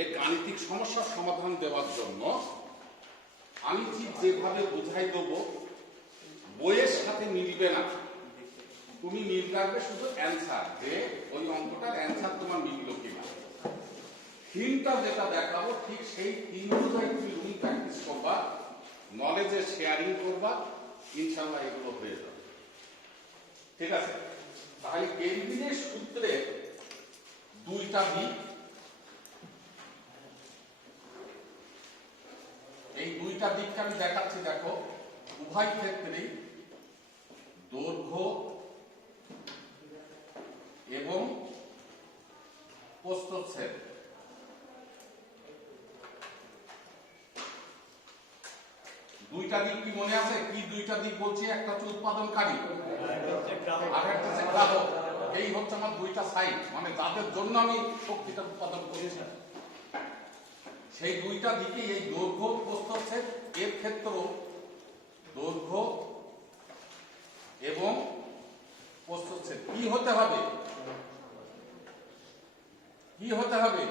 এর গাণিতিক সমস্যার সমাধান দেওয়ার জন্য আমি ঠিক যেভাবে বুঝাই দেবো বইয়ের সাথে মিলবে না। তুমি মিল রাখবে শুধু অ্যান্সার, যে ওই অঙ্কটার অ্যান্সার তোমার মিলল কিনা। থিমটা যেটা দেখাবো ঠিক সেই থিম অনুযায়ী তুমি রুম প্র্যাকটিস করবা, নলেজের শেয়ারিং করবা, ইনশাল্লাহ এগুলো হয়ে যাবে। ঠিক আছে? তাহলে কেলভিনের সূত্রে দুইটা দিক, এই দুইটা দিককে আমি দেখাচ্ছি। দেখো, উভয় ক্ষেত্রেই দৈর্ঘ্য এবং প্রস্থচ্ছেদ দুইটা দিক কি মনে আছে? কি দুইটা দিক বলছি? একটা হচ্ছে উৎপাদনকারী আর একটা হচ্ছে গ্রাহক। এই হচ্ছে আমার দুইটা সাইড, মানে যাদের জন্য আমি শক্তিটা উৎপাদন করেছি। সেই দুইটা দিকে এই দৈর্ঘ্য প্রস্থচ্ছেদ, এর ক্ষেত্রেও দৈর্ঘ্য এবং প্রস্থচ্ছেদ কি হতে হবে? কি হতে হবে?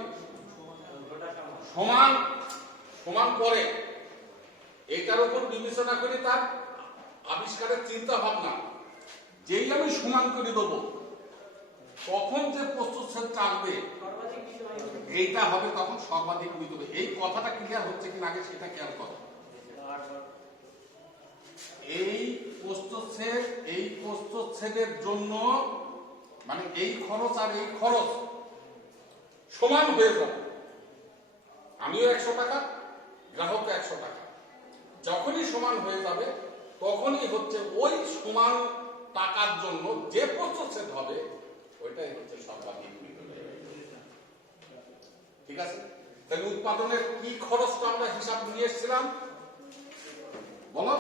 সমান। সমান করে এটার উপর বিবেচনা করে তার আবিষ্কারের চিন্তা ভাবনা। যেই আমি সমান করে দেবো তখন যে প্রস্থচ্ছেদটা আসবে এইটা হবে তখন সর্বাধিক মিলবে। এই কথাটা ক্লিয়ার হচ্ছে কিনা আগে সেটা খেয়াল করো। এই প্রস্থচ্ছেদের জন্য মানে এই খরচ আর এই খরচ সমান হয়ে যাবে। আমিও 100 টাকা, গ্রাহক 100 টাকা। যখনই সমান হয়ে যাবে তখনই হচ্ছে ওই সমান টাকার জন্য যে প্রস্থচ্ছেদ হবে ওইটাই হচ্ছে সর্বাধিক মিলবে। ঠিক আছে? তাহলে উৎপাদনের কি খরচটা আমরা হিসাব নিয়ে এসেছিলাম বলো?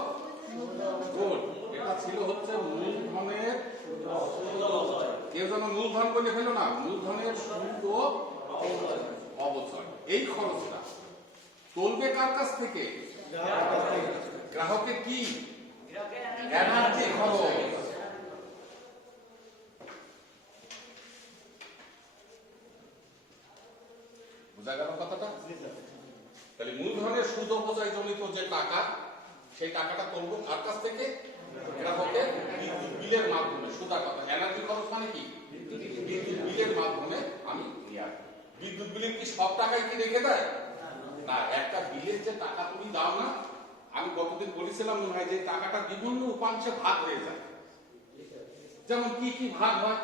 এটা ছিল হচ্ছে মূলধনের, কেউ যেন মূলধন বলে ফেলো না, মূলধনের সুদ ও অবচয়। এই খরচটা তুলবে কার কাছ থেকে? গ্রাহকের কি এনার্জি খরচ। বুঝা গেল কথাটা? তাহলে মূলধনের সুদ অপচয় জনিত যে টাকা, সেই টাকাটা তুলবো কার কাছ থেকে? গ্রাহকের বিদ্যুৎ বিলের মাধ্যমে। সুদা কথা, এনার্জি খরচ মানে কি? বিদ্যুৎ বিলের মাধ্যমে আমি নিয়ে আসবো। বিদ্যুৎ বিলের কি সব টাকাই কি রেখে দেয় না? একটা বিলের যে টাকা তুমি দাও না, আমি গতদিন বলেছিলাম মনে হয়, যে টাকাটা বিভিন্ন উপাংশে ভাগ হয়ে যায়। যেমন কি কি ভাগ হয়?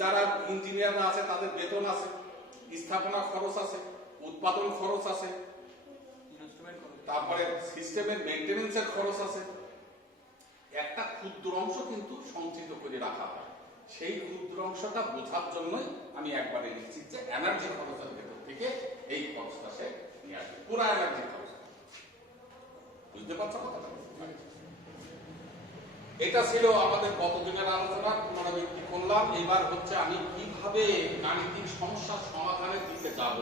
যারা ইঞ্জিনিয়াররা আছে তাদের বেতন আছে, স্থাপনা খরচ আছে, উৎপাদন খরচ আছে, তারপরে সিস্টেমের মেইনটেনেন্সের খরচ আছে। একটা ক্ষুদ্র অংশ কিন্তু সঞ্চিত করে রাখা হয়। সেই ক্ষুদ্র অংশটা বোঝার জন্যই আমি একবারে নিশ্চিত যে এনার্জি খরচের ভেতর থেকে এই খরচটা সে নিয়ে আসবে, পুরো এনার্জি খরচ। বুঝতে পারছো কথাটা? এটা ছিল আমাদের গতদিনের আলোচনা, পুনরাবৃত্তি করলাম। এবার হচ্ছে আমি কিভাবে গাণিতিক সমস্যার সমাধানের দিকে যাব।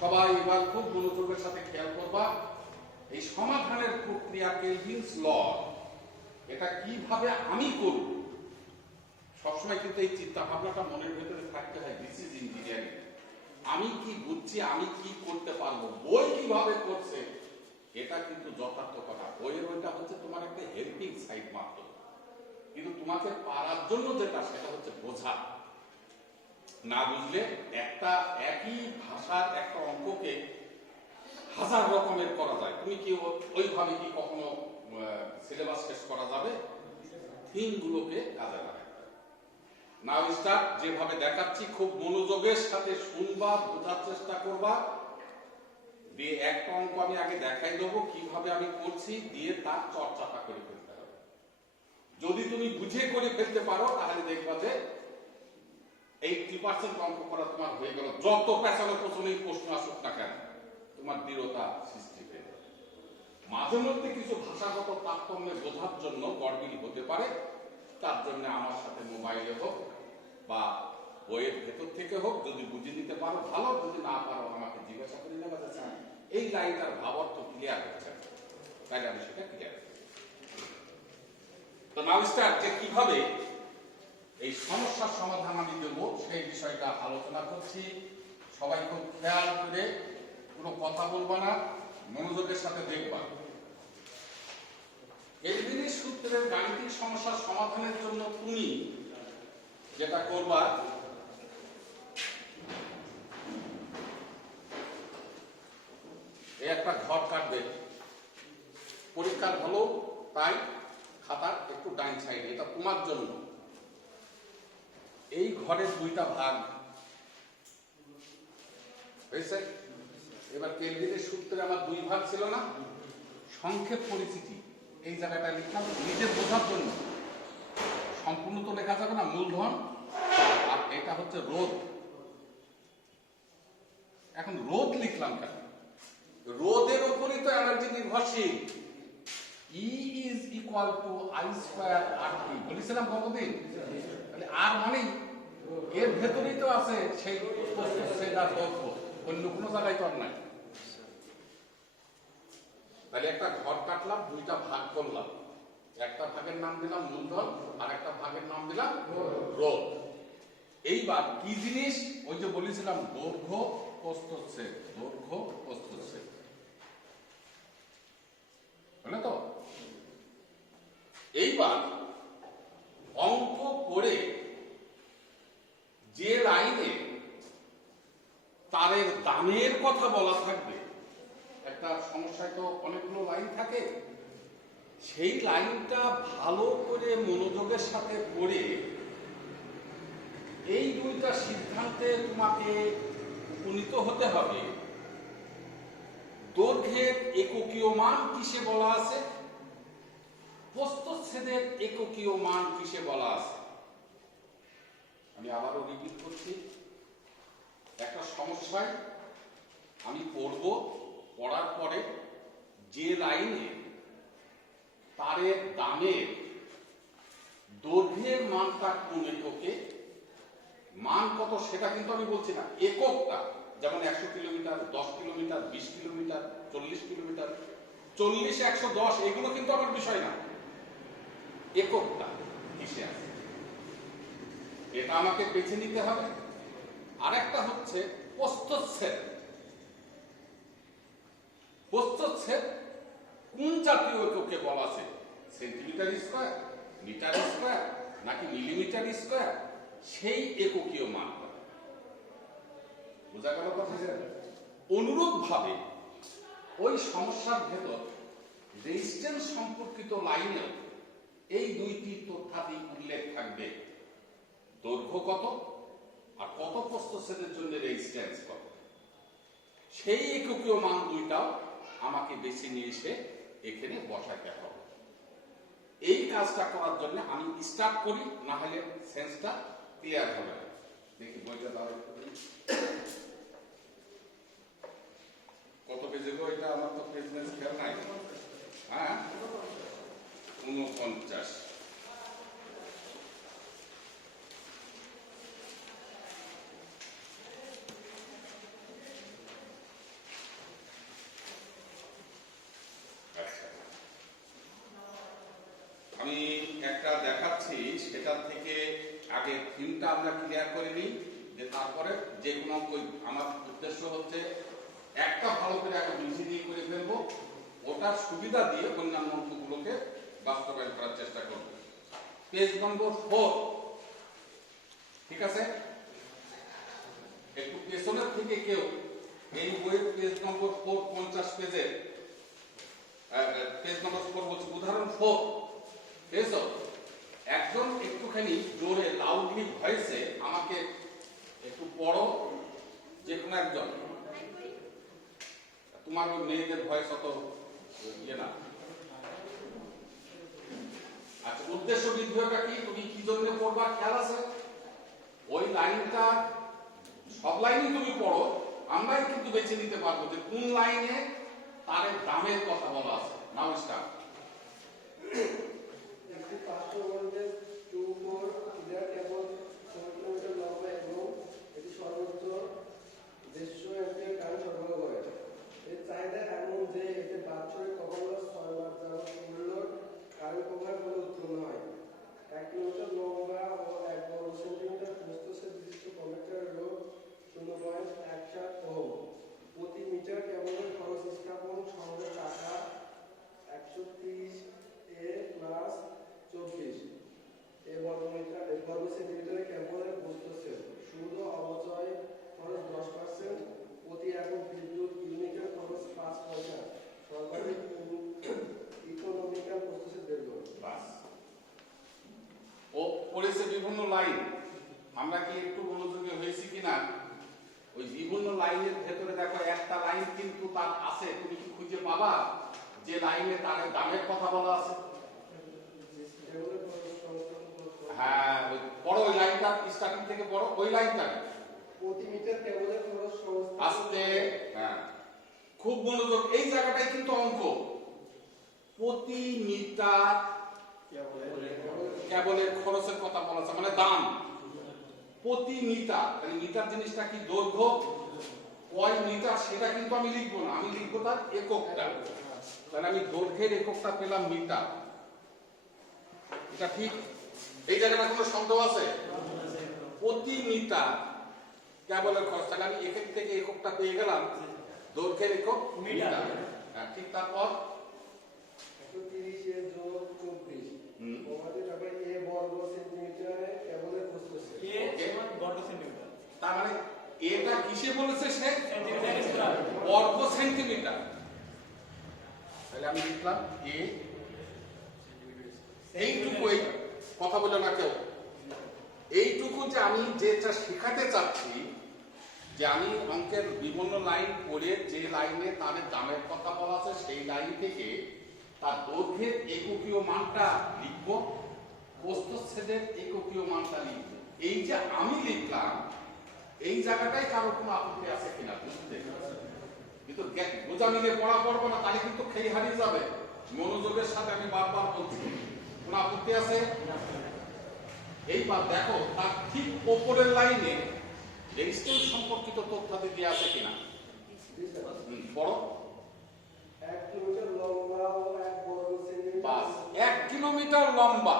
সবাই এবার খুব মনোযোগের সাথে খেয়াল করবা। এই সমাধানের প্রক্রিয়া কেলভিনস ল, এটা কিভাবে আমি করব সবসময় কিন্তু এই চিন্তা ভাবনাটা মনের ভেতরে থাকতে হয়। This is engineering. আমি কি বুঝছি, আমি কি করতে পারবো, বই কিভাবে করছে এটা কিন্তু যথার্থ কথা। বইয়ের ওইটা হচ্ছে তোমার একটা হেল্পিং সাইড মাত্র, কিন্তু তোমাকে পারার জন্য যেটা সেটা হচ্ছে বোঝা। না বুঝলে একটা একই ভাষার একটা অঙ্ককে হাজার রকমের করা যায়। তুমি কি ওইভাবে কি কখনো সিলেবাস শেষ করা যাবে? থিমগুলোকে কাজে লাগাতে। নাও স্টার্ট। যেভাবে দেখাচ্ছি খুব মনোযোগের সাথে শুনবা, বোঝার চেষ্টা করবা। দিয়ে একটা অঙ্ক আমি আগে দেখাই দেবো কিভাবে আমি করছি, দিয়ে তার চর্চাটা করে ফেলতে হবে। যদি তুমি বুঝে করে ফেলতে পারো তাহলে দেখবা যে 80% অঙ্ক করা তোমার হয়ে গেল। যত পেছানো পেছনেই প্রশ্ন আসুক না কেন তোমার দৃঢ়তা সৃষ্টি হয়ে যাবে। মাঝে মধ্যে কিছু ভাষাগত তারতম্য বোঝার জন্য গড়বিড়ি হতে পারে, তার জন্য আমার সাথে মোবাইলে হোক বা বইয়ের ভেতর থেকে হোক যদি বুঝে নিতে পারো ভালো, যদি না পারো আমাকে জিজ্ঞাসা করে নেওয়া যাচ্ছে এই লাইনটার ভাব অর্থ ক্লিয়ার হচ্ছে, তাহলে আমি সেটা ক্লিয়ার। তো নাও স্টার্ট, যে কিভাবে এই সমস্যার সমাধান আমি দেব সেই বিষয়টা আলোচনা করছি। সবাই খুব খেয়াল করে কোনো কথা বলবা না, মনোযোগের সাথে দেখবা। কেলভিনের সূত্রের গাণিতিক সমস্যার সমাধানের জন্য তুমি যেটা করবা, একটা ঘর কাটবে, পরীক্ষার হলো তাই খাতার একটু ডাইন সাইডে, এটা তোমার জন্য। এই ঘরের দুইটা ভাগ হয়েছে। এবার কেলভিনের সূত্রে আমার দুই ভাগ ছিল না, সংক্ষেপ পরিচিতি এই জায়গাটা লিখলাম নিজের বোঝার জন্য, সম্পূর্ণ তো লেখা যাবে না, মূলধন আর এটা হচ্ছে রোধ। এখন রোধ লিখলাম কেন? রোধের উপরই তো এনার্জি নির্ভরশীল। E is equal to I square RT বলেছিলাম কতদিন? তাহলে আর মানে এর ভেতরেই তো আছে সেই সেটার দৈর্ঘ্য, অন্য কোনো জায়গায় তো আর নাই। তাহলে একটা ঘর কাটলাম, দুইটা ভাগ করলাম, একটা ভাগের নাম দিলাম মূলধন আর একটা ভাগের নাম দিলাম রোধ। এইবার কি জিনিস? ওই যে বলেছিলাম দৈর্ঘ্য প্রস্থচ্ছেদ, দৈর্ঘ্য প্রস্থচ্ছেদ, বুঝলে তো? এইবার অঙ্ক করে যে লাইনে তারের দামের কথা বলা থাকবে, একটা সমস্যায় তো অনেকগুলো লাইন থাকে, সেই লাইনটা ভালো করে মনোযোগের সাথে পড়ে এই দুইটা সিদ্ধান্তে তোমাকে উপনীত হতে হবে। দৈর্ঘ্যের এককীয় মান কিসে বলা আছে, প্রস্থচ্ছেদের এককীয় মান কিসে বলা আছে। আমি আবারও রিপিট করছি, একটা সমস্যায় আমি পড়ব, পড়ার পরে যে লাইনে তারের দামের দৈর্ঘ্যের মানটা কোন এককে, মান কত সেটা কিন্তু আমি বলছি না, এককটা, যেমন 100 কিলোমিটার, 10 কিলোমিটার, 20 কিলোমিটার, 40 কিলোমিটার, 40, 110, এগুলো কিন্তু আমার বিষয় না, এককটা কিসে আছে এটা আমাকে বেছে নিতে হবে। আরেকটা হচ্ছে প্রস্থচ্ছেদ। প্রস্থচ্ছেদ কোন জাতীয় এককে বলা আছে, সেন্টিমিটার স্কয়ার, মিটার স্কয়ার নাকি মিলিমিটার স্কয়ার, সেই এককীয় মান বোঝা গেল কথা। অনুরূপ ভাবে ওই সমস্যার ভেতর রেজিস্ট্যান্স সম্পর্কিত লাইনে এই দুইটি তথ্যাদি উল্লেখ থাকবে, দৈর্ঘ্য কত আর কত প্রস্থচ্ছেদের জন্য রেজিস্ট্যান্স কত, সেই এককীয় মান দুইটাও আমাকে বেছে নিয়ে এসে এখানে বসাতে হবে। এই কাজটা করার জন্য আমি স্টার্ট করি, না হলে সেন্সটা ক্লিয়ার হবে না। দেখি বইটা দাও, কত পেজে গো এটা? আমার তো পেজ নেই, খেয়াল নাই। হ্যাঁ, 49। আমি একটা দেখাচ্ছি, সেটার থেকে আগে থিমটা আমরা ক্লিয়ার করে নিই, যে তারপরে যে কোনো আমার উদ্দেশ্য হচ্ছে একটা ভালো করে আগে বুঝিয়ে দিয়ে করে ফেলবো, ওটার সুবিধা দিয়ে অন্যান্য অঙ্কগুলোকে বাস্তবায়ন করার চেষ্টা করব। পেজ নম্বর 4, ঠিক আছে? একটু পেছনের থেকে কেউ এই বইয়ের পেজ নম্বর 4, 50 পেজের পেজ নম্বর 4 বলছি, উদাহরণ 4, ঠিক আছে? একজন একটুখানি জোরে লাউডলি ভয়েসে আমাকে একটু পড়ো, যে কোনো একজন। তোমার মেয়েদের ভয়েস অত ইয়ে না। আচ্ছা, উদ্দেশ্য বিধেয়টা কি, তুমি কি জন্য পড়বা খেয়াল আছে? ওই লাইনটা, সব লাইনই তুমি পড়ো, আমরাই কিন্তু বেছে নিতে পারবো যে কোন লাইনে তারের দামের কথা বলা আছে। নাও স্টার্ট। একটি 500 ভোল্টের 2 কোর ফিডার কেবল 4 কিলোমিটার লম্বা এবং এটি সর্বোচ্চ 150 অ্যাম্পিয়ার কারেন্ট সরবরাহ করে। এর চাহিদা এমন যে এতে বাৎসরিক কপার লস 6 বার যাবত ফুল লোড কারেন্ট প্রবাহের ফলে উৎপন্ন হয়। 1 কিলোমিটার লম্বা ও 1 বর্গ সেন্টিমিটার প্রস্থচ্ছেদ বিশিষ্ট কন্ডাক্টরের রোধ 0.5 0.17 ওহম। প্রতি মিটার কেবলের খরচ স্থাপন সঙ্গে টাকা 130 এ প্লাস 24 এ বর্গ সেন্টিমিটারে কেবলের বস্তু সেল। সুদ ও অবচয় খরচ 10%। প্রতি একক বিদ্যুৎ ইউনিটের খরচ 5 পয়সা। সর্বাধিক ইকোনমিক্যাল প্রসেসে বের করুন। বাস। ও পড়েছে বিভিন্ন লাইন, আমরা কি একটু মনোযোগী হয়েছি কিনা? ওই বিভিন্ন লাইনের ভেতরে দেখো একটা লাইন কিন্তু তার আছে, তুমি কি খুঁজে পাবা যে লাইনে তার দামের কথা বলা আছে? হ্যাঁ, ওই পড়ো, ওই লাইনটা স্টার্টিং থেকে পড়ো, ওই লাইনটা প্রতি মিটার কেবলের খরচ সংস্থা আস্তে। হ্যাঁ, খুব মনোযোগ, এই জায়গাটাই কিন্তু অঙ্ক। প্রতি মিটার কেবলের খরচের কথা বলা আছে, মানে দাম প্রতি মিটার। তাহলে মিটার জিনিসটা কি? দৈর্ঘ্য। কয় মিটার সেটা কিন্তু আমি লিখবো না, আমি লিখবো তার এককটা। তাহলে আমি দৈর্ঘ্যের এককটা পেলাম মিটার, এটা ঠিক? এই জায়গাটা কোনো সন্দেহ আছে? প্রতি মিটার কেবলের খরচ, তাহলে আমি একক থেকে এককটা পেয়ে গেলাম, দৈর্ঘ্যের একক মিটার। হ্যাঁ ঠিক। তারপর 130 এ যোগ 24 আমাদের তারপরে এ বর্গ সেন্টিমিটারে কেবলের বস্তু সেল। এ সমান বর্গ সেন্টিমিটার। তার মানে এটা কিসে বলেছে সে? বর্গ সেন্টিমিটার। তাহলে আমি লিখলাম এ, এইটুকুই কথা বলে না কেউ, এইটুকু যে আমি যেটা শেখাতে চাচ্ছি, যে আমি অঙ্কের বিভিন্ন লাইন পড়ে যে লাইনে তার দামের কথা বলা আছে সেই লাইন থেকে তার দৈর্ঘ্যের এককীয় মানটা লিখব, প্রস্থচ্ছেদের এককীয় মানটা লিখব। এই যে আমি লিখলাম, এই জায়গাটাই কারো কোনো আপত্তি আছে কিনা বুঝতে? কিন্তু বোঝা মিলে পড়া পড়বো না, তাহলে কিন্তু খেয়ে হারিয়ে যাবে। মনোযোগের সাথে আমি বারবার বলছি, কোনো আপত্তি আছে? এইবার দেখো তার ঠিক ওপরের লাইনে রেজিস্ট্যান্স সম্পর্কিত তথ্যাদি দিয়ে আছে কিনা পড়ো। 1 কিলোমিটার লম্বা ও 1 বর্গ সেন্টিমিটার। বাস, 1 কিলোমিটার লম্বা।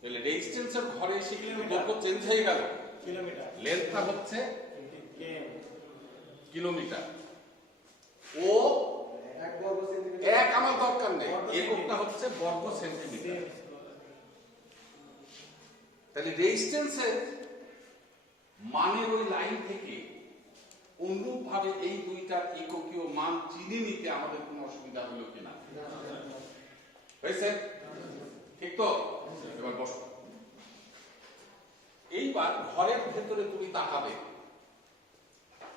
তাহলে রেজিস্ট্যান্সের ঘরে এসে কিন্তু দৈর্ঘ্য চেঞ্জ হয়ে গেল, কিলোমিটার। লেন্থটা হচ্ছে কিলোমিটার। ও 1 বর্গ সেন্টিমিটার। এক আমার দরকার নেই, এককটা হচ্ছে বর্গ সেন্টিমিটার। তাহলে রেজিস্ট্যান্সের মানের ওই লাইন থেকে অনুরূপ ভাবে এই দুইটার এককীয় মান চিনে নিতে আমাদের কোনো অসুবিধা হলো কিনা? হয়েছে? ঠিক তো? এবার বসো। এইবার ঘরের ভেতরে তুমি তাকাবে,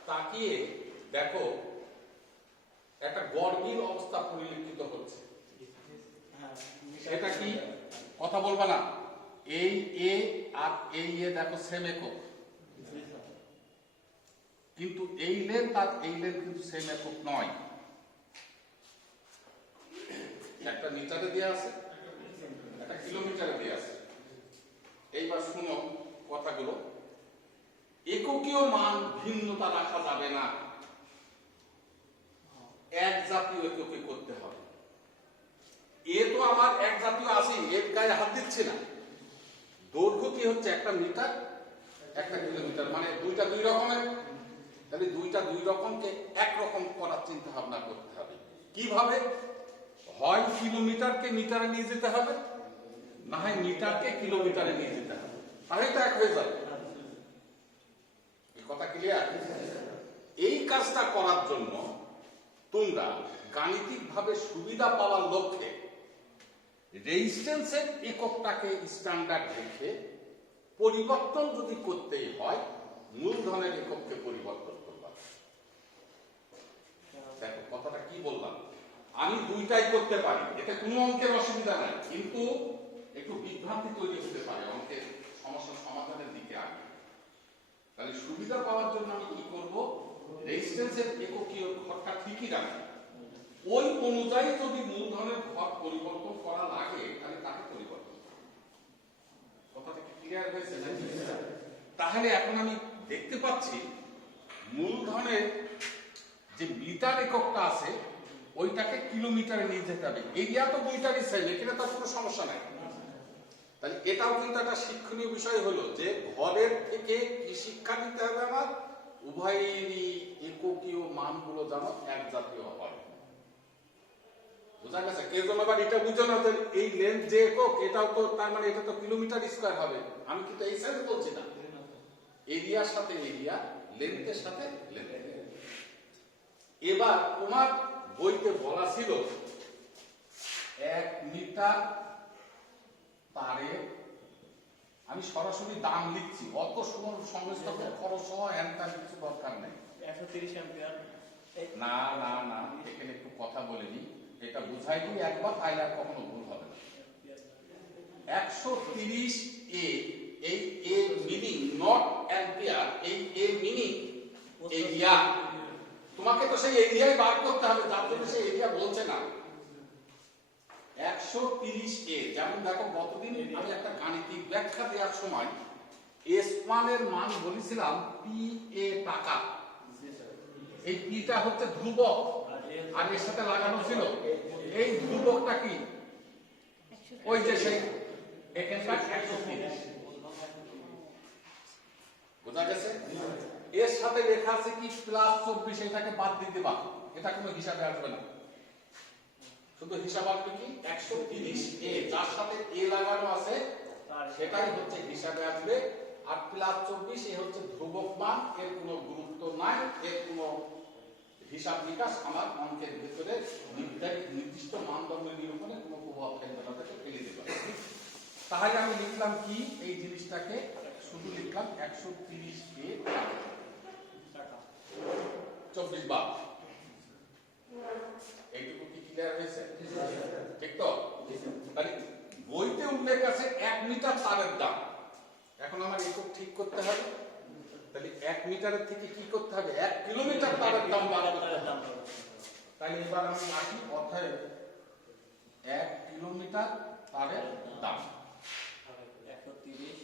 তাকিয়ে দেখো একটা গড়মিল অবস্থা পরিলক্ষিত হচ্ছে। সেটা কি? কথা বলবা না। এই এ আর এই এ দেখো সেম একক, কিন্তু এই লেন্থ আর এই লেন্থ কিন্তু সেম একক নয়। একটা মিটারে দেয়া আছে, একটা কিলোমিটারে দেয়া আছে। এইবার শুনো কথাগুলো। এককীয় মান ভিন্নতা রাখা যাবে না, এক জাতীয় এককে করতে হবে। এ তো আমার এক জাতীয় আছে, এর গায়ে হাত দিচ্ছে না। দৈর্ঘ্য কি হচ্ছে? একটা মিটার, একটা কিলোমিটার, মানে দুইটা দুই রকমের। তাহলে দুইটা দুই রকমকে একরকম করার চিন্তা ভাবনা করতে হবে। কিভাবে? হয় কিলোমিটারকে মিটারে নিয়ে যেতে হবে, না হয় মিটারকে কিলোমিটারে নিয়ে যেতে হবে, তাহলে তো এক হয়ে যাবে। এই কথা ক্লিয়ার? এই কাজটা করার জন্য তোমরা গাণিতিকভাবে সুবিধা পাওয়ার লক্ষ্যে রেজিস্ট্যান্সের এককটাকে স্ট্যান্ডার্ড রেখে পরিবর্তন যদি করতেই হয়, মূলধনের একককে পরিবর্তন করবা। দেখো কথাটা কি বললাম, আমি দুইটাই করতে পারি, এতে কোনো অঙ্কের অসুবিধা নাই, কিন্তু একটু বিভ্রান্তি তৈরি হতে পারে অঙ্কের সমস্যা সমাধানের দিকে আগে। তাহলে সুবিধা পাওয়ার জন্য আমি কি করব? রেজিস্ট্যান্সের এককীয় ঘরটা ঠিকই রাখি, ওই অনুযায়ী যদি মূলধনের ঘর পরিবর্তন করা লাগে তাহলে তাকে পরিবর্তন করব। কথাটা কি ক্লিয়ার হয়েছে? তাহলে এখন আমি দেখতে পাচ্ছি মূলধনের যে মিটার এককটা আছে ওইটাকে কিলোমিটারে নিয়ে যেতে হবে। এরিয়া তো দুইটারই সেম, এখানে তার কোনো সমস্যা নাই। তাহলে এটাও কিন্তু একটা শিক্ষণীয় বিষয় হলো যে ঘরের থেকে কি শিক্ষা দিতে হবে আমার, উভয়েরই এককীয় মানগুলো যেন এক জাতীয় হয়। বোঝা গেছে? কেউ যেন আবার এটা বুঝো না যে এই লেন্থ যে একক, এটাও তো তার মানে এটা তো কিলোমিটার স্কয়ার হবে, আমি কিন্তু এই সেন্স বলছি না। এরিয়ার সাথে এরিয়া, লেন্থের সাথে লেন্থ। এবার তোমার বইতে বলা ছিল 1 মিটার তারের, আমি সরাসরি দাম লিখছি, অত সংস্থাপন খরচ সহ হ্যান্ড কিছু দরকার নেই। 130 অ্যাম্পিয়ার। না না না, এখানে একটু কথা বলে নি, এটা বুঝাই দিই একবার, তাইলে আর কখনো ভুল হবে না। 130 এ, এই এ মিনিং নট অ্যাম্পিয়ার, এই এ মিনিং এরিয়া। তোমাকে তো সেই এরিয়ায় বার করতে হবে, যার জন্য সেই এরিয়া বলছে না। 130 এ, যেমন দেখো গতদিন আমি একটা গাণিতিক ব্যাখ্যা দেওয়ার সময় S1 এর মান বলেছিলাম পি এ টাকা। এই পিটা হচ্ছে ধ্রুবক, আর এর সাথে লাগানো ছিল এই ধ্রুবকটা কি, ওই যে সেই এখানকার 130। বোঝা গেছে? এর সাথে লেখা আছে কি +24, এটাকে বাদ দিয়ে দিবা, এটা কোনো হিসাবে আসবে না। শুধু হিসাব আসবে কি 130 এ, যার সাথে এ লাগানো আছে সেটাই হচ্ছে হিসাবে আসবে। আর +24 এ হচ্ছে ধ্রুবক মান, এর কোনো গুরুত্ব নাই, এর কোনো হিসাব নিকাশ আমার অঙ্কের ভিতরে নির্দিষ্ট মানদণ্ড নিরূপণে কোনো প্রভাব ফেলবে না, তাকে ফেলে দেবে। তাহলে আমি লিখলাম কি, এই জিনিসটাকে শুধু লিখলাম 130 এ টাকা 24 বার। এইটুকু কি ক্লিয়ার হয়েছে? ঠিক তো? তাহলে বইতে উল্লেখ আছে 1 মিটার তারের দাম। এখন আমার একক ঠিক করতে হবে, তাহলে 1 মিটারের থেকে কি করতে হবে, 1 কিলোমিটার তারের দাম বার করতে হবে। তাহলে এবার আমি আসি অর্থাৎ 1 কিলোমিটার তারের দাম 130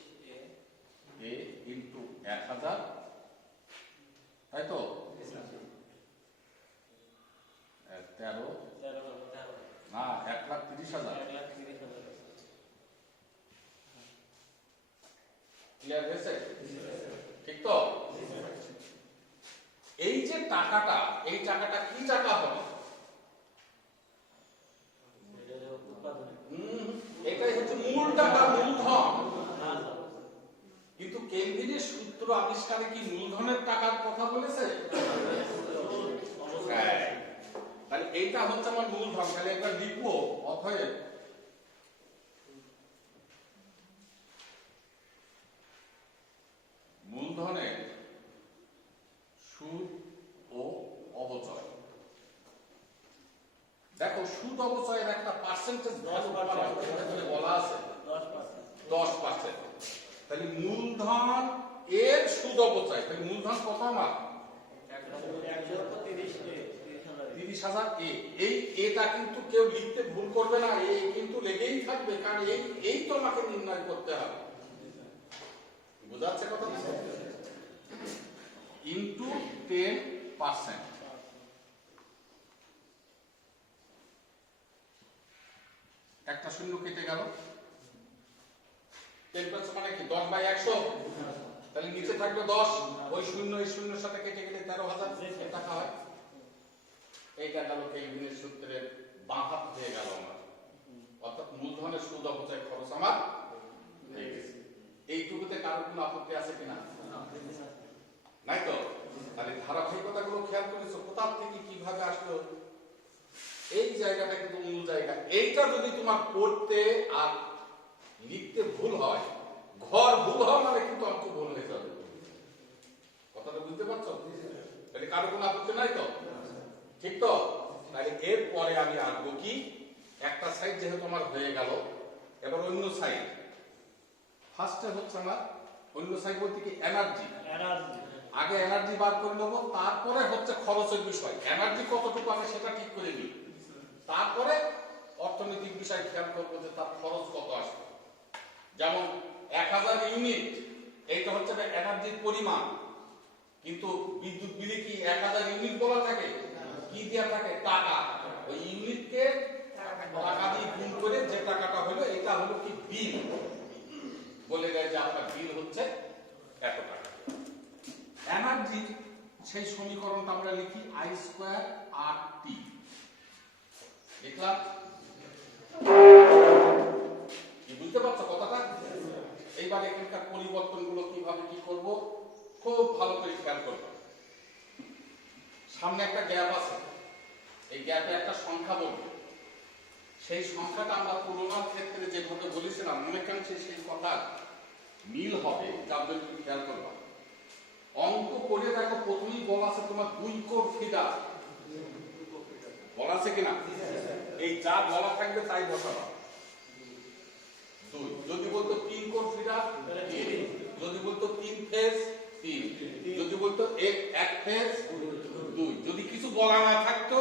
এ ইনটু 1000, তাই তো? 13 না 1,30,000। ক্লিয়ার হয়েছে? ঠিক তো? এই যে টাকাটা, এই টাকাটা কি টাকা হবে? এটাই হচ্ছে মূল টাকা, মূলধন। কিন্তু কেলভিনের সূত্র আবিষ্কারে কি মূলধনের টাকার কথা বলেছে? তাহলে এইটা হচ্ছে আমার মূলধন। তাহলে একবার লিখবো অতএব মূলধনের সুদ ও অবচয়। দেখো সুদ অবচয়ের একটা পার্সেন্টেজ বলা আছে 10%। তাহলে মূলধন এর সুদ অবচয়, তাহলে মূলধন কত আমার? 30,000 এ। এই এটা কিন্তু কেউ লিখতে ভুল করবে না, এই কিন্তু লেগেই থাকবে, কারণ এই তো আমাকে নির্ণয় করতে হবে। বোঝাচ্ছে কথা? ইনটু 10%। একটা শূন্য কেটে গেল, 10% মানে কি 10/100, তাহলে নিচে থাকবে 10, ওই শূন্য এই শূন্যের সাথে কেটে গেলে 13,000 টাকা হয়। এইটা গেল কেলভিনের সূত্রের বাঁ হাত হয়ে গেল আমার, অর্থাৎ মূলধনের সুদ অপচয় খরচ আমার হয়ে গেছে। এইটুকুতে কারো কোনো আপত্তি আছে কিনা? নাই তো? তাহলে ধারাবাহিকতা গুলো খেয়াল করেছো, কোথা থেকে কিভাবে আসলো, এই জায়গাটা কিন্তু মূল জায়গা। এইটা যদি তোমার পড়তে আর লিখতে ভুল হয়, ঘর ভুল হয় মানে কিন্তু অঙ্ক ভুল হয়ে যাবে। কথাটা বুঝতে পারছো? তাহলে কারো কোনো আপত্তি নাই তো? ঠিক তো? তাহলে এর পরে আমি আসবো কি, একটা সাইড যেহেতু আমার হয়ে গেল, এবার অন্য সাইড। ফার্স্টে হচ্ছে আমার অন্য সাইড বলতে কি এনার্জি। আগে এনার্জি বার করে নেবো, তারপরে হচ্ছে খরচের বিষয়। এনার্জি কতটুকু আমি সেটা ঠিক করে নিই, তারপরে অর্থনৈতিক বিষয় খেয়াল করবো যে তার খরচ কত আসবে। যেমন 1000 ইউনিট, এইটা হচ্ছে এনার্জির পরিমাণ, কিন্তু বিদ্যুৎ বিলে কি 1000 ইউনিট বলা থাকে? কি দেওয়া থাকে? টাকা। ওই ইউনিটকে টাকা দিয়ে গুণ করে যে টাকাটা হলো, এটা হলো কি বিল। বলে দেয় যে আপনার বিল হচ্ছে এত টাকা। এনার্জি সেই সমীকরণটা আমরা লিখি আই স্কোয়ার আর টি, লিখলাম। কি বুঝতে পারছো কথাটা? এইবার এখানকার পরিবর্তনগুলো কিভাবে কি করব খুব ভালো করে খেয়াল করবে। সামনে একটা গ্যাপ আছে, এই গ্যাপে একটা সংখ্যা বলবো, সেই সংখ্যাটা আমরা তুলনার ক্ষেত্রে যেভাবে বলেছিলাম অনেকাংশে সেই কথা মিল হবে, যার জন্য তুমি খেয়াল করবা। অঙ্ক করে দেখো, প্রথমেই বলা আছে তোমার 2 কোর ফিডা, বলা আছে কিনা? এই যা বলা থাকবে তাই বসাবা। 2 যদি বলতো 3 কোর ফিডা 3, যদি বলতো 3 ফেজ 3, যদি বলতো এক ফেজ 2, যদি কিছু বলা না থাকতো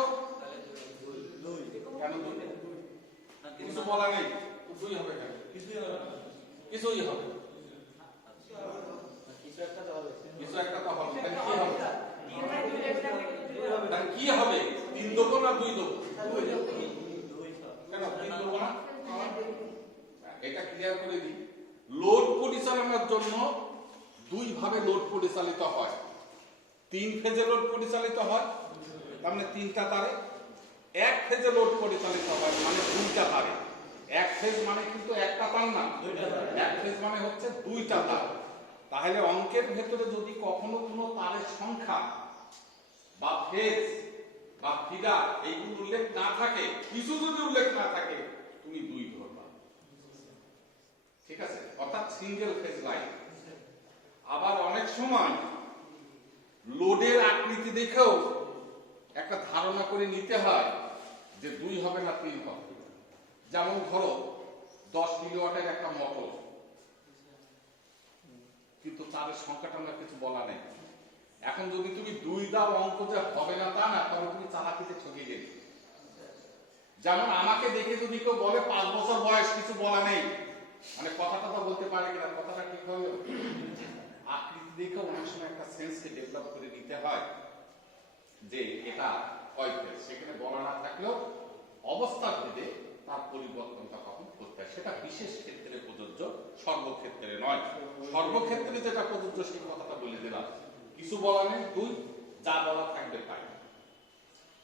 কেন 2? কিছু বলা নেই, 2 হবে কেন? কিছুই হবে, কিছু একটা তো হবে। তাহলে কি হবে? 3 দেবো না 2 দেবো? কেন 3 দেবো না? এটা ক্লিয়ার করে দিই। লোড পরিচালনার জন্য 2 ভাবে লোড পরিচালিত হয়। 3 ফেজে লোড পরিচালিত হয়, তার মানে 3টা তারে। 1 ফেজে লোড পরিচালিত হয় মানে 2টা তারে। 1 ফেজ মানে কিন্তু একটা তার না, 1 ফেজ মানে হচ্ছে 2টা তার। তাহলে অঙ্কের ভেতরে যদি কখনো কোনো তারের সংখ্যা বা ফেজ বা ফিডা এইগুলো উল্লেখ না থাকে, কিছু যদি উল্লেখ না থাকে, তুমি 2 ধরবা। ঠিক আছে? অর্থাৎ সিঙ্গেল ফেজ লাইন। আবার অনেক সময় লোডের আকৃতি দেখেও একটা ধারণা করে নিতে হয় যে 2 হবে না 3 হবে। যেমন ধরো 10 কিলোওয়াটের একটা মোটর, কিন্তু তার সংখ্যাটা আমরা কিছু বলা নেই। এখন যদি তুমি 2 দাও, অঙ্ক যে হবে না তা না, তবে তুমি চালাকিতে ঠকে গেলে। যেমন আমাকে দেখে যদি কেউ বলে 5 বছর বয়স, কিছু বলা নেই, মানে কথাটা তো বলতে পারে কিনা, কথাটা ঠিক হবে। আকৃতি দেখে অনেক সময় একটা সেন্সকে ডেভেলপ করে নিতে হয় যে এটা কয় ফেজ, সেখানে বলা না থাকলেও অবস্থা ভেদে তার পরিবর্তনটা কখন করতে হয়। সেটা বিশেষ ক্ষেত্রে প্রযোজ্য, সর্বক্ষেত্রে নয়। সর্বক্ষেত্রে যেটা প্রযোজ্য সেই কথাটা বলে দিলাম। কিছু বলা নেই, 2, যা বলা থাকবে তাই।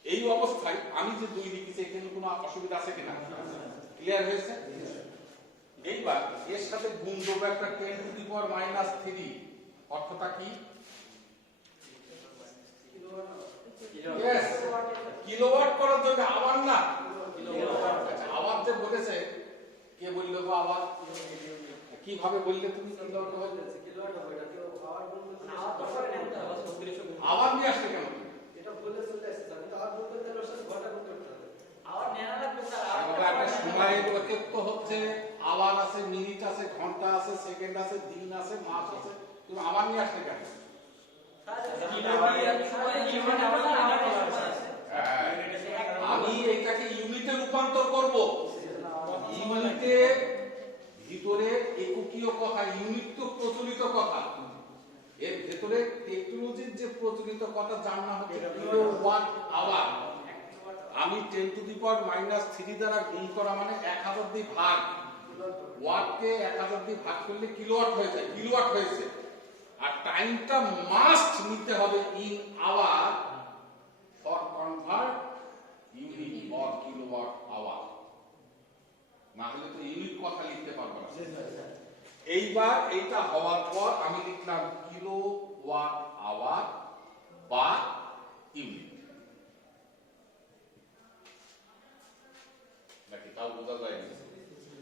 এই অবস্থায় আমি যে 2 লিখেছি, এখানে কোনো অসুবিধা আছে কিনা? ক্লিয়ার হয়েছে? এইবার এর সাথে গুণ দেবো একটা 10 টু দি পাওয়ার -3। অর্থটা কি? কিলোওয়াট করার জন্য আবার না, আচ্ছা আবার যে বলেছে, কে বললো বা আবার কিভাবে বললে তুমি? কিলোওয়াট হবে, আবার নিয়ে আসলে কেন? এটা বলে চলে আসছে, আমি তো আর বলতে তাহলে ওর সাথে ঘটা করতে হবে। আবার নেনা লাগবে স্যার, আমরা একটা সময়ের ঐক্য হচ্ছে, আওয়ার আছে, মিনিট আছে, ঘন্টা আছে, সেকেন্ড আছে, দিন আছে, মাস আছে, তুমি আবার নিয়ে আসলে কেন? আমি এটাকে ইউনিটে রূপান্তর করব। ইউনিটের ভিতরে এককীয় কথা, ইউনিট তো প্রচলিত কথা, এর ভেতরে টেকনোলজির যে প্রচলিত কথা যার নাম হচ্ছে কিলোওয়াট আওয়ার। আমি 10 টু দি পাওয়ার -3 দ্বারা গুণ করা মানে 1000 দিয়ে ভাগ, ওয়াটকে 1000 দিয়ে ভাগ করলে কিলোওয়াট হয়ে যায়, কিলোওয়াট হয়েছে। আর টাইমটা মাস্ট নিতে হবে in hour for convert unit or kilowatt hour, না হলে তো ইউনিট কথা লিখতে পারবো না। এইবার এইটা হওয়ার পর আমি লিখলাম কিলোওয়াট আওয়ার বা ইউনিট। নাকি তাও বোঝা যায় না?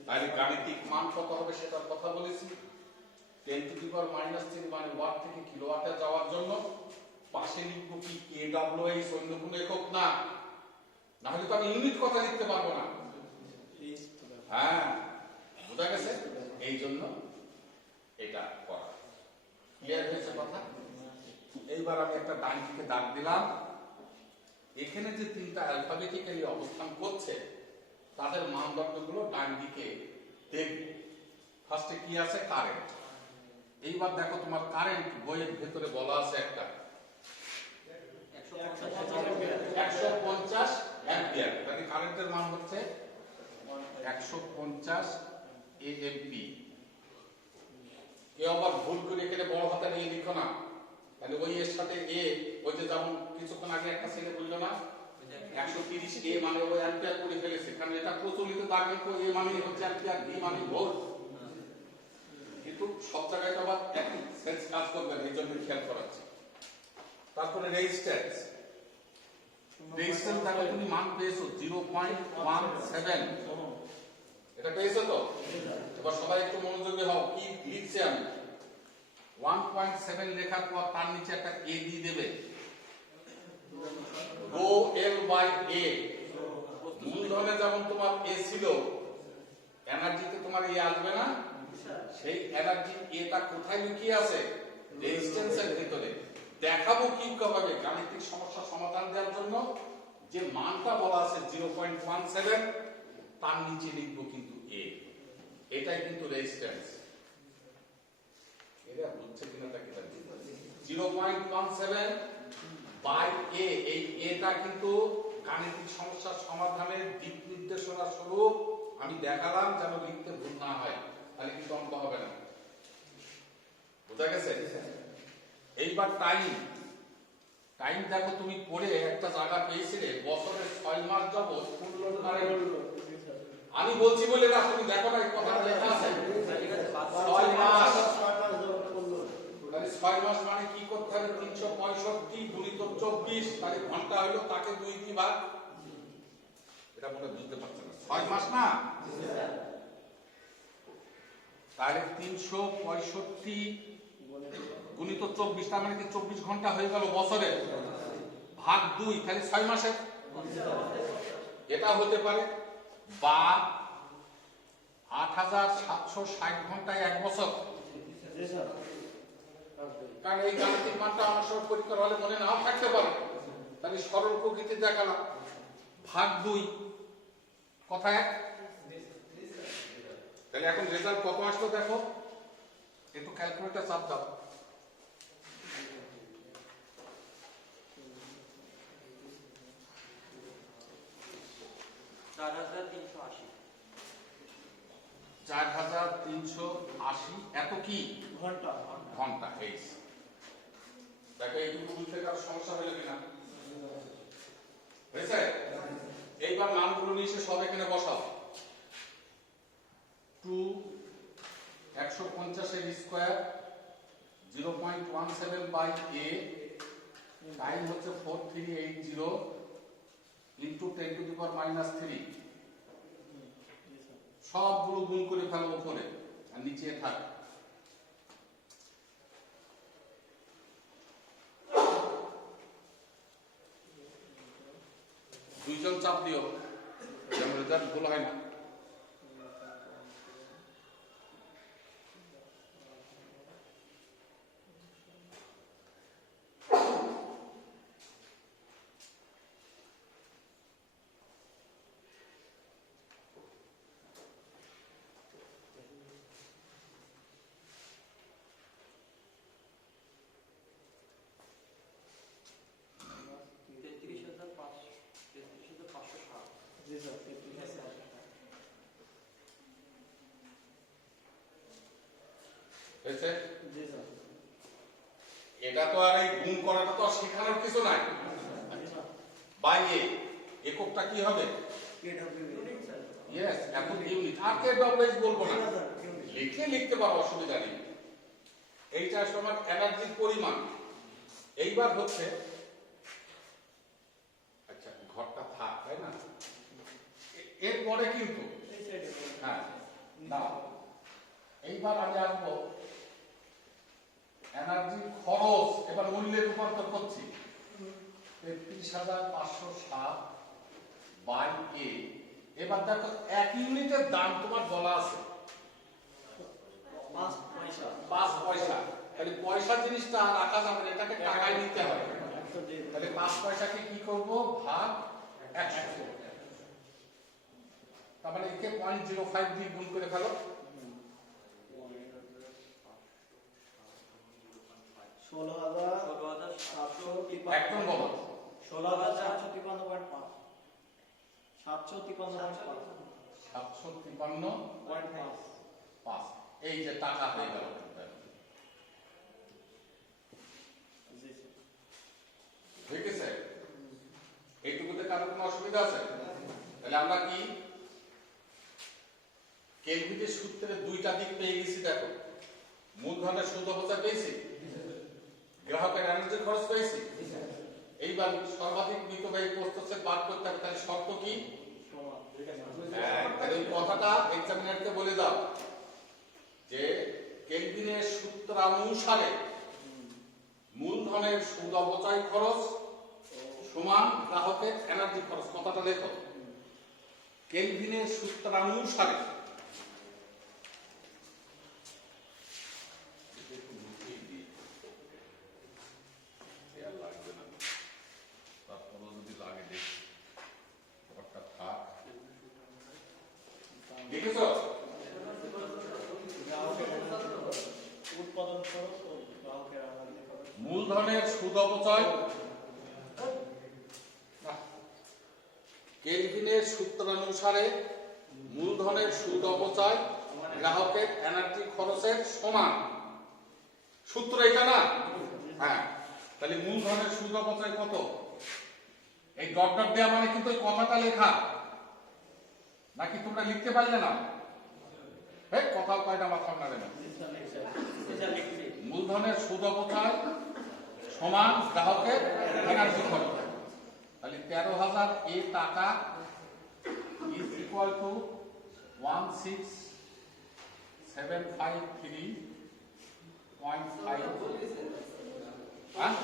তাহলে গাণিতিক মান কত হবে সেটার কথা বলেছি। 10 টু দি পাওয়ার -3 মানে ওয়াট থেকে কিলোওয়াটে যাওয়ার জন্য পাশে লিখবো কি কেডব্লিউএইচ, অন্য কোনো একক না, না হলে তো আমি ইউনিট কথা লিখতে পারবো না। হ্যাঁ, বোঝা গেছে? এই জন্য এটা করা। ক্লিয়ার হয়েছে কথা? এইবার আমি একটা ডান দিকে দাগ দিলাম। এখানে যে 3টা অ্যালফাবেটিক্যালি অবস্থান করছে তাদের মানদণ্ডগুলো ডান দিকে দেখব। ফার্স্টে কি আছে? কারেন্ট। এইবার দেখো তোমার কারেন্ট বইয়ের ভেতরে বলা আছে একটা 150 অ্যাম্পিয়ার। মানে কারেন্টের মান হচ্ছে 150 এএমপি। কেউ আবার ভুল করে এখানে বড় হাতের এ লিখো না, তাহলে ওই এর সাথে এ, ওই যে যেমন কিছুক্ষণ আগে একটা ছেলে বললো না 130 এ মানে ওই অ্যাম্পিয়ার করে ফেলেছে, কারণ এটা প্রচলিত দাগ তো এ মানে হচ্ছে অ্যাম্পিয়ার, বি মানে ভোল্ট, কিন্তু সব জায়গায় তো আবার একই সেন্স কাজ করবে না, এই জন্য খেয়াল করাচ্ছি। তারপরে রেজিস্ট্যান্স, রেজিস্ট্যান্স দেখো তুমি মান পেয়েছো 0.17, এটা পেয়েছো তো? এবার সবাই একটু মনোযোগী হও, কি লিখছি আমি। 1.7 লেখার পর তার নিচে একটা এ দিয়ে দেবে, রো এল বাই এ। মূলধনে যেমন তোমার এ ছিল, এনার্জিতে তোমার এ আসবে না, সেই এনার্জি এটা কোথায় লুকিয়ে আছে? রেজিস্ট্যান্সের ভিতরে। দেখাবো কি ভাবে গাণিতিক সমস্যা সমাধান দেওয়ার জন্য যে মানটা বলা আছে 0.17, তার নিচে লিখবো কিন্তু এ, এটাই কিন্তু রেজিস্ট্যান্স। এটা বুঝছে কিনা তা কি জানি। 0.17 বাই এ, এই এটা কিন্তু গাণিতিক সমস্যার সমাধানের দিক নির্দেশনা স্বরূপ আমি দেখালাম, যেন লিখতে ভুল না হয়, তাহলে কিন্তু অঙ্ক হবে না। বুঝা গেছে? এইবার টাইম, টাইম দেখো তুমি পড়ে একটা জায়গা পেয়েছিলে বছরের 6 মাস যাবত ফুল লোড কারেন্ট। আমি বলছি বলে না, তুমি দেখো না এই কথাটা লেখা আছে 6 মাস। তাহলে 6 মাস মানে কি করতে হবে? 365 গুণিত 24, তাহলে ঘন্টা হলো তাকে 2 দিয়ে ভাগ। এটা মনে বুঝতে পারছেন না, 6 মাস না, তাহলে 365 গুণিত 24, তার মানে কি 24 ঘন্টা হয়ে গেল বছরে, ভাগ 2, তাহলে 6 মাসে। এটা হতে পারে, বা 8760 ঘন্টায় 1 বছর। কারণ এই গাণিতিক মানটা আমার সব পরীক্ষার হলে মনে নাও থাকতে পারে, তাহলে সরল প্রকৃতি দেখালাম, ভাগ 2, কথা এক। তাহলে এখন রেজাল্ট কত আসলো দেখো, একটু ক্যালকুলেটর চাপ দাও। 4380 4380 এত কি ঘন্টা। ঘন্টা। এই দেখো এইটুকু বুঝতে কারো সমস্যা হলো কিনা? হয়েছে? এইবার মানগুলো নিয়ে এসে সব এখানে বসাও। 2 150 এর স্কয়ার 0.17 বাই a, টাইম হচ্ছে 4380 ইনটু 10 টু দি পাওয়ার -3। সবগুলো গুণ করে ফেলো উপরে আর নিচে থাক। দুইজন চাপ দিও, যেন রেজাল্ট ভুল হয় না। হয়েছে? এটা তো আর এই গুণ করাটা তো আর শেখানোর কিছু নাই। বাইরে এককটা কি হবে? ইয়েস, এখন ইউনিট। আর কেডব্লিউএইচ বলবো না, লিখতে পারো, অসুবিধা নেই। এইটা সমান এনার্জির পরিমাণ। এইবার হচ্ছে, আচ্ছা ঘরটা থাক, তাই না? এরপরে কিন্তু হ্যাঁ না, এইবার আমি আসবো এনার্জি খরচ। এবার মূল্যে রূপান্তর করছি। 33560 বাই এ। এবার দেখো 1 ইউনিটের দাম তোমার বলা আছে 5 পয়সা। তাহলে পয়সা জিনিসটা রাখা যাবে না, এটাকে টাকায় নিতে হবে। তাহলে 5 পয়সাকে কি করব? ভাগ 100। তার মানে একে 0.05 দিয়ে গুণ করে ফেলো। 16,753 একদম বলো। 16,753.5 753.5 753.5। এই যে টাকা হয়ে গেল। অসুবিধা আছে? তাহলে আমরা কি কেলভিনের সূত্রের দুইটা দিক পেয়ে গেছি। দেখো, মূলধনের সুদ অপচয় পেয়েছি, গ্রাহকের এনার্জি খরচ পেয়েছি। এইবার সর্বাধিক মিতব্যয়ী প্রস্থচ্ছেদ বার করতে হবে। তাহলে শর্ত কি? তাহলে ওই কথাটা এক্সামিনারকে বলে দাও যে কেলভিনের সূত্রানুসারে মূলধনের সুদ অপচয় খরচ সমান গ্রাহকের এনার্জি খরচ। কথাটা লেখো, কেলভিনের সূত্রানুসারে। দেখেছো? উৎপাদন খরচ ও গ্রাহকের এনার্জি খরচ। মূলধনের সুদ অপচয় কেলভিনের সূত্রানুসারে মূলধনের সুদ অপচয় গ্রাহকের এনার্জি খরচের সমান। সূত্র এটা না? হ্যাঁ। তাহলে মূলধনের সুদ অপচয় কত? এই ডট ডট দেওয়া মানে কিন্তু ওই কথাটা লেখা, নাকি তোমরা লিখতে পারলে না? হ্যাঁ, কথা কয়টা মাথা না দেবে। মূলধনের সুদ অপচয় সমান গ্রাহকের এনার্জি খরচ। তাহলে 13,000 এ টাকা ইজ ইকুয়াল টু 16753.5। হ্যাঁ?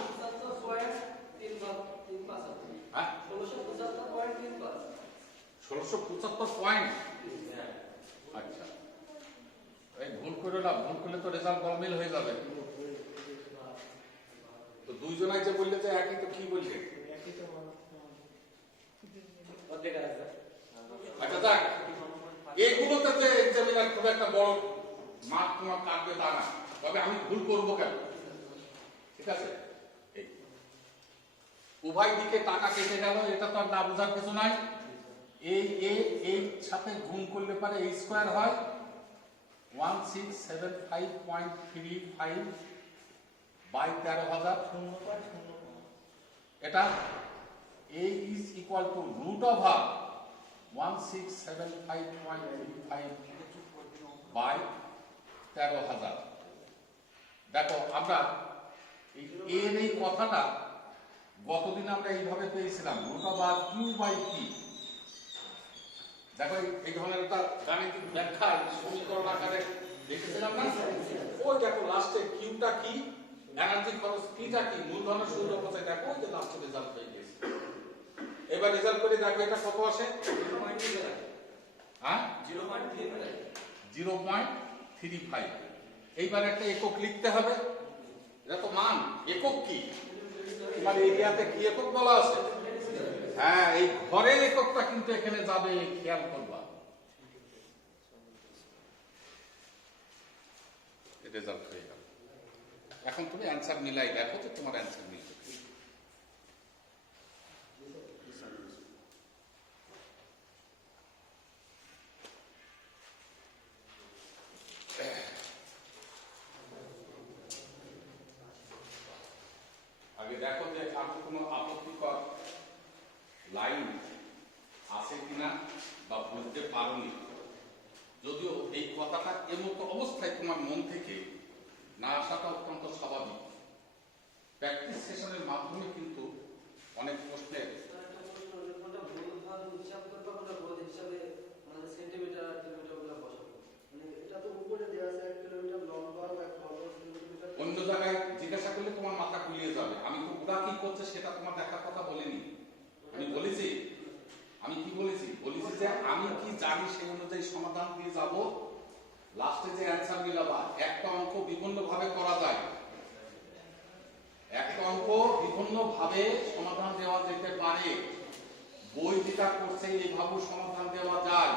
1675 পয়েন্ট। আচ্ছা, এই ভুল করে না, ভুল করলে তো রেজাল্ট গরমিল হয়ে যাবে। তো দুইজনাই যে বললে যে একই, তো কি বললে? আচ্ছা যাক, এগুলোতে যে এক্সামিনার খুব একটা বড় মার্ক তোমার কাটবে তা না, তবে আমি ভুল করবো কেন? ঠিক আছে, উভয় দিকে টাকা কেটে গেল, এটা তো আর না বোঝার কিছু নাই। এই সাথে গুণ করলে পারে এই স্কোয়ার হয় 1675.35 বাই 13,000। এটা a is equal to root over 1675.35 by 13,000। দেখো, আমরা এর এই কথাটা গতদিন আমরা এইভাবে পেয়েছিলাম, root over Q by P. দেখো, এই ধরনের একটা গাণিতিক ব্যাখ্যা সমীকরণ আকারে দেখেছিলাম না? ওই দেখো লাস্টে কিউটা কি, এনার্জি খরচ পিটা কি, মূলধনের সুদ অপচয়। দেখো ওই যে লাস্টে রেজাল্ট হয়ে গেছে। এবার রেজাল্ট করে দেখো এটা কত আসে। হ্যাঁ, 0.35। এইবার একটা একক লিখতে হবে। এটা তো মান, একক কি তোমার এরিয়াতে কি একক বলা আছে? হ্যাঁ, এই ঘরের এককটা কিন্তু এখানে যাবে, খেয়াল করবা। রেজাল্ট হয়ে গেল। এখন তুমি অ্যান্সার মিলাই দেখো যে তোমার অ্যান্সার মিলবে। আগে দেখো যে আমি কোনো আপত্তিকর লাইন আছে কিনা বা বুঝতে পারোনি। যদিও এই কথাটা এমতো অবস্থায় তোমার মন থেকে না আসাটা অত্যন্ত স্বাভাবিক। প্র্যাকটিস সেশনের মাধ্যমে কিন্তু অনেক প্রশ্নের অন্য জায়গায় জিজ্ঞাসা করলে তোমার মাথা গুলিয়ে যাবে। আমি তো ওরা কি করছে সেটা তোমার দেখার কথা বলিনি। আমি বলেছি, আমি কি বলেছি? বলেছি যে আমি কি জানি সেই অনুযায়ী সমাধান দিয়ে যাব। লাস্টে যে অ্যান্সার মিলাবা, একটা অঙ্ক বিভিন্ন ভাবে করা যায়, একটা অঙ্ক বিভিন্ন ভাবে সমাধান দেওয়া যেতে পারে। বই যেটা করছে এইভাবে সমাধান দেওয়া যায়,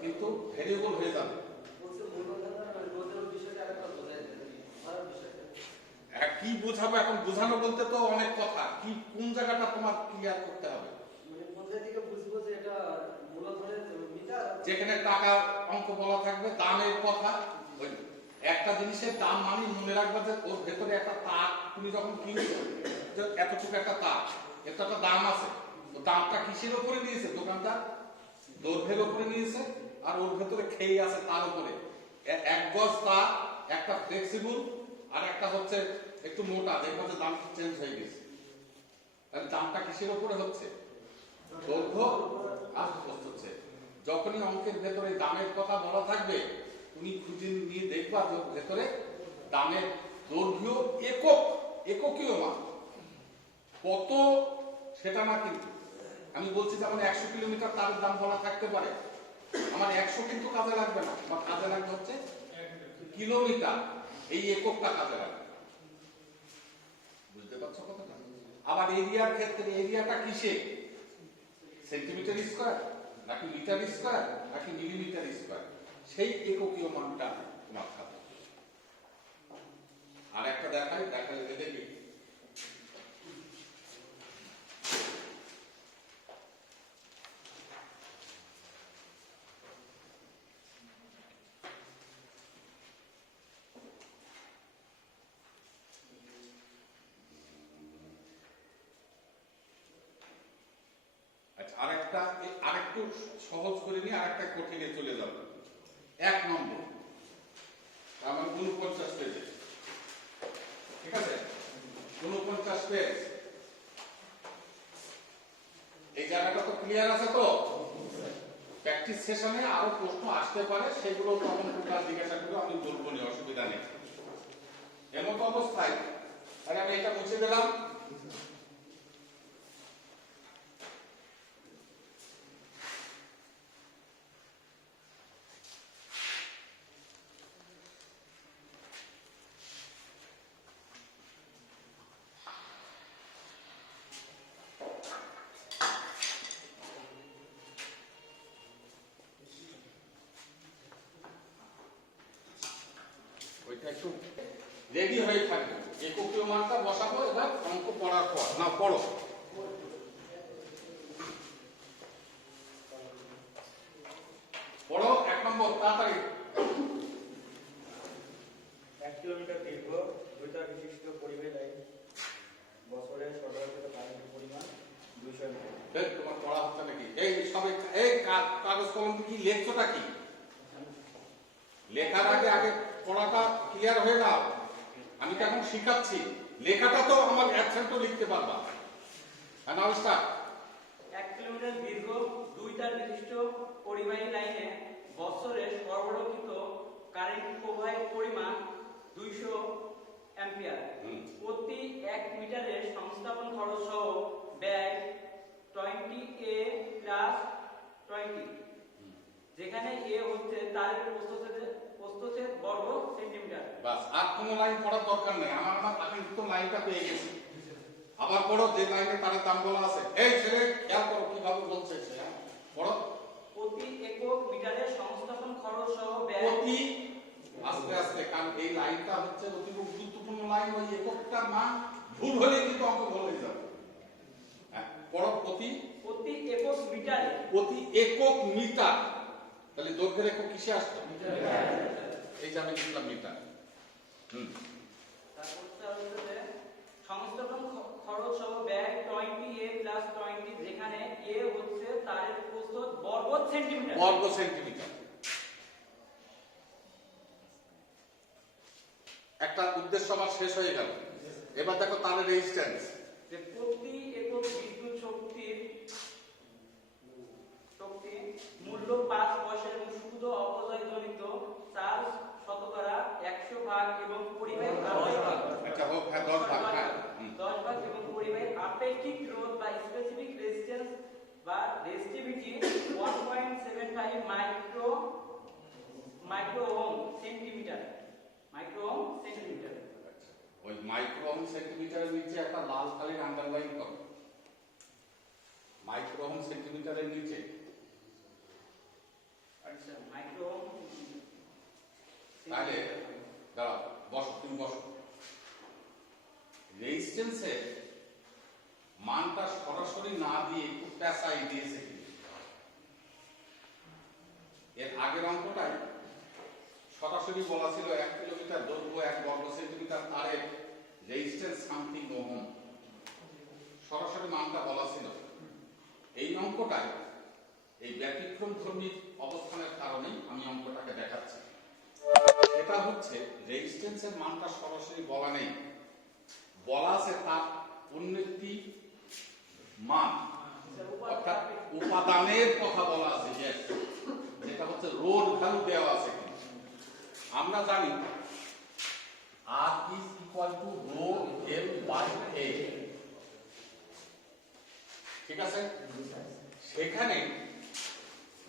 কিন্তু ভেরিয়েবল হয়ে যাবে। কি বোঝাবো এখন? বোঝানো বলতে তো অনেক কথা, কি কোন জায়গাটা তোমার ক্লিয়ার করতে হবে। যেখানে টাকা অঙ্ক বলা থাকবে, দামের কথা, একটা জিনিসের দাম মানে মনে রাখবে যে ওর ভেতরে একটা তার, তুমি যখন কিনছো এতটুকু একটা তার, এর তো একটা দাম আছে। তো দামটা কিসের উপরে নিয়েছে দোকানদার? দৈর্ঘ্যের উপরে নিয়েছে, আর ওর ভেতরে খেয়ে আছে তার উপরে। এক গজ তার, একটা ফ্লেক্সিবল আর একটা হচ্ছে একটু মোটা, দেখবেন যে দামটা চেঞ্জ হয়ে গেছে। তাহলে দামটা কিসের উপরে হচ্ছে? দৈর্ঘ্য আর প্রস্থ হচ্ছে। যখনই অঙ্কের ভেতরে দামের কথা বলা থাকবে, তুমি খুঁজে নিয়ে দেখবা যে ভেতরে দামের দৈর্ঘ্য এককীয় মান কত সেটা না। কিন্তু আমি বলছি যেমন 100 কিলোমিটার তার দাম বলা থাকতে পারে, আমার 100 কিন্তু কাজে লাগবে না, আমার কাজে লাগবে হচ্ছে কিলোমিটার, এই এককটা কাজে লাগবে। বুঝতে পারছো কথাটা? আবার এরিয়ার ক্ষেত্রে এরিয়াটা কিসে? সেন্টিমিটার স্কয়ার নাকি মিটার স্কয়ার নাকি মিলিমিটার স্কয়ার, সেই এককীয় মানটা তোমার খাতে। আর একটা দেখাই দেখি। আরেকটু সহজ করে নিয়ে আরেকটা কঠিনে চলে যাব। 1 নম্বর, আমার 49 পেজে, ঠিক আছে? 49 পেজ। এই জায়গাটা তো ক্লিয়ার আছে তো? প্র্যাকটিস সেশনে আরো প্রশ্ন আসতে পারে, সেগুলো তখন তোমরা জিজ্ঞাসা করো, আমি বলবো না, অসুবিধা নেই। এমন অবস্থায় তাহলে আমি এটা মুছে দিলাম। ওইটা একটু রেডি হয়ে থাকবে, এককীয় মানটা বসাবো। এবার অঙ্ক পড়ার পর না পড়ো। পড়ো 1 নম্বর, তাড়াতাড়ি। 1 কিলোমিটার দীর্ঘ 2 তার বিশিষ্ট পরিবাহী লাইন বছরে সরবরাহিত কারেন্টের পরিমাণ 200 মিটার। তোমার পড়া হচ্ছে নাকি? এই সবাই কাগজ কলম কি লেখছোটা কি? লেখার আগে পড়াটা ক্লিয়ার হয়ে যাও। আমি তো এখন শিখাচ্ছি, লেখাটা তো আমার অ্যাকসেন্টও লিখতে পারবা। স্টার্ট। 1 কিলোমিটার দীর্ঘ 2 তার বিশিষ্ট পরিবাহী লাইনে বছরে সরবরাহিত কারেন্ট প্রবাহের পরিমাণ 200 অ্যাম্পিয়ার। প্রতি 1 মিটারের সংস্থাপন খরচ সহ ব্যয় 20A প্লাস 20, যেখানে এ হচ্ছে তারের প্রস্থচ্ছেদ বর্গ সেন্টিমিটার। বাস, আর কোনো লাইন পড়ার দরকার নেই, আমার আমি তো লাইনটা পেয়ে গেছি। আবার পড়ো যে লাইনে তারের দাম বলা আছে। এই ছেলে খেয়াল করো কিভাবে বলছে সে, পড়ো। প্রতি একক মিটারের সংস্থাপন খরচ সহ ব্যয় প্রতি, আস্তে আস্তে, কারণ এই লাইনটা হচ্ছে অতি গুরুত্বপূর্ণ লাইন। ওই এককটার মান ভুল হলে কিন্তু অঙ্ক ভুল হয়ে যাবে। হ্যাঁ, পড়ো। প্রতি একক মিটারে, প্রতি একক মিটার, তাহলে দৈর্ঘ্যের একক কিসে আসতো? এই যে আমি লিখলাম মিটার। তারপর হচ্ছে সংস্থাপন খরচ সহ ব্যয় 20A প্লাস 20, যেখানে এ হচ্ছে তারের প্রস্থ বর্গ সেন্টিমিটার। বর্গ সেন্টিমিটার। একটা উদ্দেশ্য আমার শেষ হয়ে গেল। এবার দেখো তারের রেজিস্ট্যান্স। যে প্রতি একক বিদ্যুৎ শক্তির মূল্য 5 পয়সা এবং সুদ অপচয়জনিত চার্জ শতকরা 100 ভাগ এবং পরিবাহী 10 ভাগ। আচ্ছা হোক, হ্যাঁ 10 ভাগ, হ্যাঁ 10 ভাগ এবং পরিবাহী আপেক্ষিক রোধ বা স্পেসিফিক রেজিস্ট্যান্স বা রেজিস্টিভিটি 1.75 মাইক্রো ওহম সেন্টিমিটার। ওই মাইক্রো ওহম সেন্টিমিটারের নিচে একটা লাল কালির আন্ডারলাইন করো। মাইক্রো ওহম সেন্টিমিটারের নিচে, আচ্ছা মাইক্রো ওহম। তাহলে দাঁড়াও, বসো, তুমি বসো। রেজিস্ট্যান্সের মানটা সরাসরি না দিয়ে একটু পেঁচাই দিয়েছে। এর আগের অঙ্কটাই সরাসরি বলা ছিল 1 কিলোমিটার দৈর্ঘ্য 1 বর্গ সেন্টিমিটার তারের রেজিস্ট্যান্স সামথিং ওহম, সরাসরি মানটা বলা ছিল। এই অঙ্কটায় এই ব্যতিক্রম ধর্মীর অবস্থানের কারণেই আমি অঙ্কটাকে দেখাচ্ছি। এটা হচ্ছে রেজিস্ট্যান্সের মানটা সরাসরি বলা নেই, বলা আছে তার অন্য একটি মান, অর্থাৎ উপাদানের কথা বলা আছে, যেটা হচ্ছে রোড ভ্যালু দেওয়া আছে। আমরা জানি R is equal to rho L by A, ঠিক আছে? সেখানে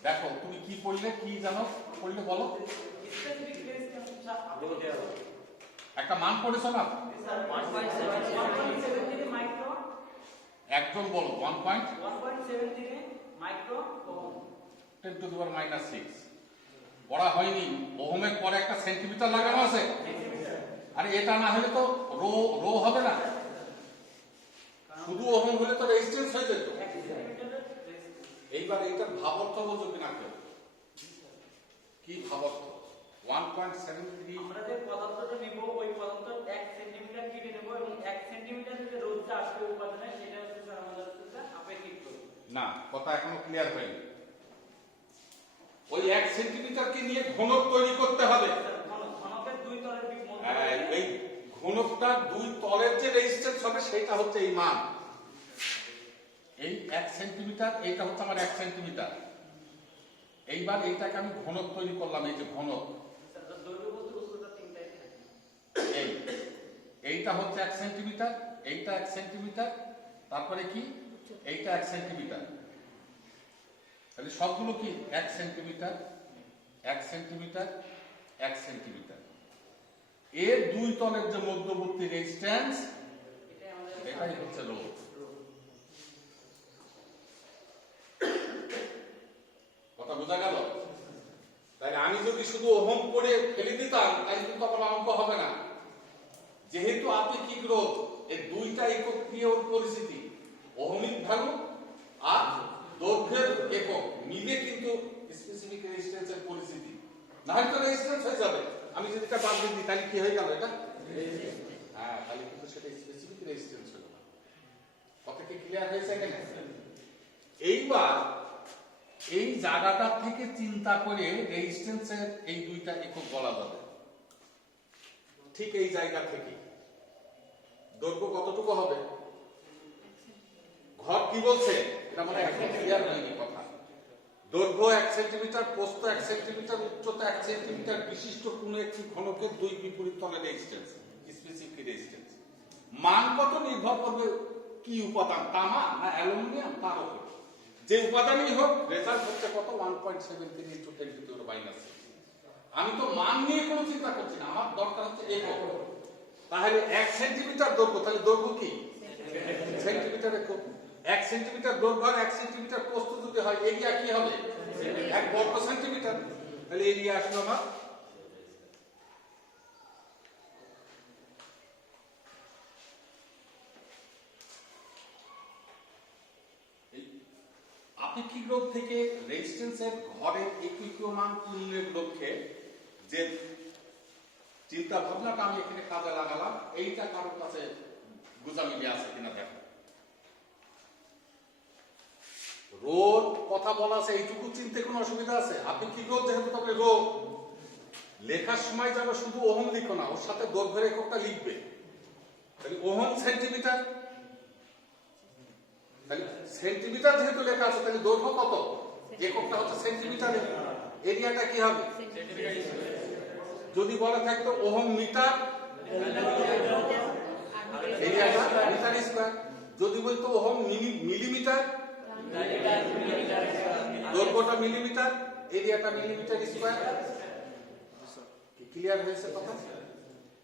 দেখো তুমি কি পড়লে, কি জানো পড়লে বলো, একটা মান পড়েছো না, একজন বলো 1.10 to the power -6 পড়া হয়নি। ওহমের পরে একটা সেন্টিমিটার লাগানো আছে, আরে এটা না হলে তো রো রো হবে না, শুধু ওহম হলে তো রেজিস্ট্যান্স হয়ে যেত। এইবার এটার ভাবার্থ বলছো কিনা কেউ, কি ভাবার্থ? 1.73 আমরা যে পদার্থটা নিব ওই পদার্থ 1 সেন্টিমিটার কেটে নেব এবং 1 সেন্টিমিটার যে রোধটা আসবে উপাদানে সেটা হচ্ছে স্যার আমাদের হচ্ছে আপেক্ষিক রোধ। না, কথা এখনো ক্লিয়ার হয়নি। ওই 1 সেন্টিমিটারকে নিয়ে ঘনক তৈরি করতে হবে। ঘনকের দুই তলের এই ঘনকটা দুই তলের যে রেজিস্ট্যান্স হবে সেটা হচ্ছে এই মান। এই 1 সেন্টিমিটার, এইটা হচ্ছে আমার 1 সেন্টিমিটার। এইবার এইটাকে আমি ঘনক তৈরি করলাম, এই যে ঘনক, এইটা হচ্ছে 1 সেন্টিমিটার, এইটা 1 সেন্টিমিটার, তারপরে কি এইটা 1 সেন্টিমিটার, তাহলে সবগুলো কি 1 সেন্টিমিটার 1 সেন্টিমিটার 1 সেন্টিমিটার। এর দুই তলের যে মধ্যবর্তী রেজিস্ট্যান্স এটাই হচ্ছে রোধ। কথা বোঝা গেল? তাই আমি যদি শুধু ওহম করে ফেলে দিতাম তাই কিন্তু আমার অঙ্ক হবে না। যেহেতু আপেক্ষিক রোধ, এই দুইটা একক ক্রিয়ার পরিস্থিতি, ওহমিক ভ্যালু আর দৈর্ঘ্যের একক মিলে কিন্তু স্পেসিফিক রেজিস্ট্যান্সের পরিস্থিতি, না হলে তো রেজিস্ট্যান্স হয়ে যাবে। আমি যদি এটা বাদ দিই তাহলে কি হয়ে গেল? এটা হ্যাঁ, তাহলে কিন্তু সেটা স্পেসিফিক রেজিস্ট্যান্স হলো না। কথা কি ক্লিয়ার হয়েছে এখানে? এইবার এই জায়গাটা থেকে চিন্তা করে রেজিস্ট্যান্সের এই দুইটা একক বলা যাবে। ঠিক এই জায়গা থেকে দৈর্ঘ্য কতটুকু হবে? ঘর কি বলছে এটা মানে এখন ক্লিয়ার হয়নি কথা। দৈর্ঘ্য 1 সেন্টিমিটার, প্রস্থ 1 সেন্টিমিটার, উচ্চতা 1 সেন্টিমিটার বিশিষ্ট কোন একটি ঘনকের দুই বিপরীত তলের রেজিস্ট্যান্স, স্পেসিফিক রেজিস্ট্যান্স। মান কত নির্ভর করবে কি উপাদান, তামা না অ্যালুমিনিয়াম, তার উপর। যে উপাদানই হোক রেজাল্ট হচ্ছে কত? 1.73 × 10⁻⁶। আমি তো মান নিয়ে কোনো চিন্তা করছি না, আমার দরকার হচ্ছে একক। তাহলে 1 সেন্টিমিটার দৈর্ঘ্য, তাহলে দৈর্ঘ্য কি সেন্টিমিটার একক। 1 সেন্টিমিটার দৈর্ঘ্য আর 1 সেন্টিমিটার প্রস্থ যদি হয়, এরিয়া কি হবে? 1 বর্গ সেন্টিমিটার। তাহলে এরিয়া আসলো আমার আপেক্ষিক রোধ থেকে রেজিস্ট্যান্সের ঘরের একীয় মান তুলনের লক্ষ্যে যে চিন্তা ভাবনাটা আমি এখানে কাজে লাগালাম, এইটা কারোর কাছে গোজা মিলিয়ে আছে কিনা দেখো। রোধ কথা বলা আছে, এইটুকু চিনতে কোনো অসুবিধা আছে? আপেক্ষিক রোধ যেহেতু, তবে রোধ লেখার সময় যাবে শুধু ওহম লিখো না, ওর সাথে দৈর্ঘ্যের এককটা লিখবে। তাহলে ওহম সেন্টিমিটার, তাহলে সেন্টিমিটার যেহেতু লেখা আছে তাহলে দৈর্ঘ্য কত? এককটা হচ্ছে সেন্টিমিটারে, এরিয়াটা কি হবে? যদি বলা থাকতো ওহম মিটার, এরিয়াটা মিটার স্কয়ার। যদি বলতো ওহম মিলিমিটার, দৈর্ঘ্যটা মিলিমিটার, এরিয়াটা মিলিমিটার স্কয়ার। কি ক্লিয়ার হয়েছে কথা?